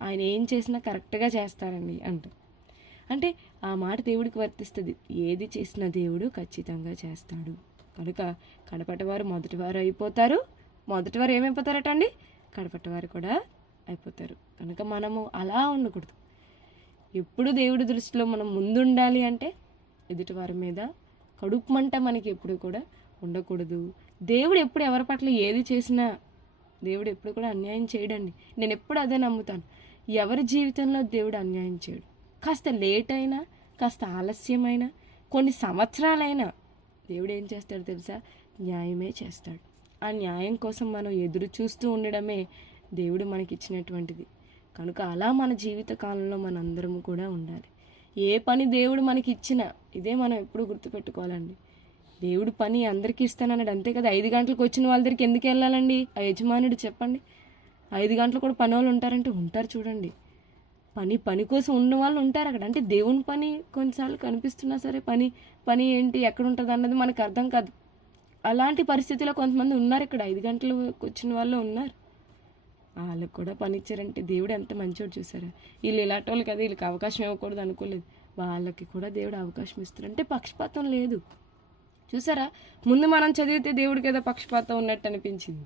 ఆయన ఏం చేసినా కరెక్ట్గా చేస్తారండి అంటే ఆ మాట దేవుడికి వర్తిస్తుంది. ఏది చేసినా దేవుడు ఖచ్చితంగా చేస్తాడు. కనుక కడపటివారు మొదటివారు అయిపోతారు, మొదటివారు ఏమైపోతారట అండి, కడపటివారు కూడా అయిపోతారు. కనుక మనము అలా ఉండకూడదు. ఎప్పుడు దేవుడి దృష్టిలో మనం ముందుండాలి అంటే ఎదుటివారి మీద కడుపు మంట మనకి ఎప్పుడు కూడా ఉండకూడదు. దేవుడు ఎప్పుడు ఎవరి పట్ల ఏది చేసినా దేవుడు ఎప్పుడు కూడా అన్యాయం చేయడండి. నేను ఎప్పుడు అదే నమ్ముతాను. ఎవరి జీవితంలో దేవుడు అన్యాయం చేయడు. కాస్త లేట్ అయినా, కాస్త ఆలస్యమైనా, కొన్ని సంవత్సరాలైనా దేవుడు ఏం చేస్తాడు తెలుసా? న్యాయమే చేస్తాడు. ఆ న్యాయం కోసం మనం ఎదురు చూస్తూ ఉండడమే దేవుడు మనకిచ్చినటువంటిది. కనుక అలా మన జీవిత కాలంలో మనందరము కూడా ఉండాలి. ఏ పని దేవుడు మనకి ఇచ్చినా ఇదే మనం ఎప్పుడు గుర్తుపెట్టుకోవాలండి. దేవుడు పని అందరికీ ఇస్తానన్నాడు, అంతే కదా. 5 గంటలకు వచ్చిన వాళ్ళ దగ్గరికి ఎందుకు వెళ్ళాలండి ఆ యజమానుడు? చెప్పండి. 5 గంటలు కూడా పని వాళ్ళు ఉంటారంటే ఉంటారు. చూడండి, పని కోసం ఉన్న వాళ్ళు ఉంటారు అక్కడ. అంటే దేవుని పని కొన్నిసార్లు కనిపిస్తున్నా సరే పని ఏంటి, ఎక్కడ ఉంటుంది అన్నది మనకు అర్థం కాదు. అలాంటి పరిస్థితిలో కొంతమంది ఉన్నారు ఇక్కడ. 5 గంటలకు వచ్చిన వాళ్ళు ఉన్నారు. వాళ్ళకు కూడా పని ఇచ్చారంటే దేవుడు ఎంత మంచోడు చూసారా. వీళ్ళు ఇలాంటి వాళ్ళు కదా, వీళ్ళకి అవకాశం ఇవ్వకూడదు అనుకోలేదు. వాళ్ళకి కూడా దేవుడు అవకాశం ఇస్తారు. అంటే పక్షపాతం లేదు. చూసారా, ముందు మనం చదివితే దేవుడికి ఏదో పక్షపాతం ఉన్నట్టు అనిపించింది.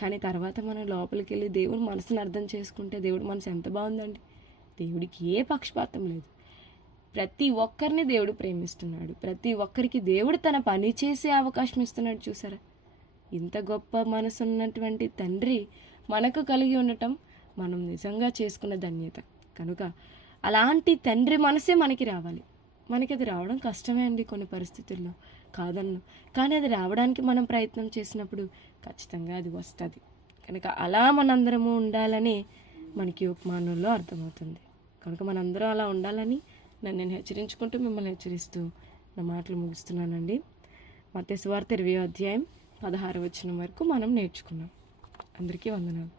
కానీ తర్వాత మనం లోపలికి వెళ్ళి దేవుడి మనసుని అర్థం చేసుకుంటే దేవుడి మనసు ఎంత బాగుందండి. దేవుడికి ఏ పక్షపాతం లేదు. ప్రతి ఒక్కరిని దేవుడు ప్రేమిస్తున్నాడు. ప్రతి ఒక్కరికి దేవుడు తన పని చేసే అవకాశం ఇస్తున్నాడు. చూసారా, ఇంత గొప్ప మనసు ఉన్నటువంటి తండ్రి మనకు కలిగి ఉండటం మనం నిజంగా చేసుకున్న ధన్యత. కనుక అలాంటి తండ్రి మనసే మనకి రావాలి. మనకి అది రావడం కష్టమే అండి కొన్ని పరిస్థితుల్లో, కాదన్ను. కానీ అది రావడానికి మనం ప్రయత్నం చేసినప్పుడు ఖచ్చితంగా అది వస్తుంది. కనుక అలా మనందరము ఉండాలని మనకి ఉపమానంలో అర్థమవుతుంది. కనుక మనందరం అలా ఉండాలని నేను హెచ్చరించుకుంటూ మిమ్మల్ని హెచ్చరిస్తూ నా మాటలు ముగిస్తున్నానండి. మత్తయి సువార్త 20వ అధ్యాయం 16వ వచనం వరకు మనం నేర్చుకున్నాం. అందరికీ వందనాలు.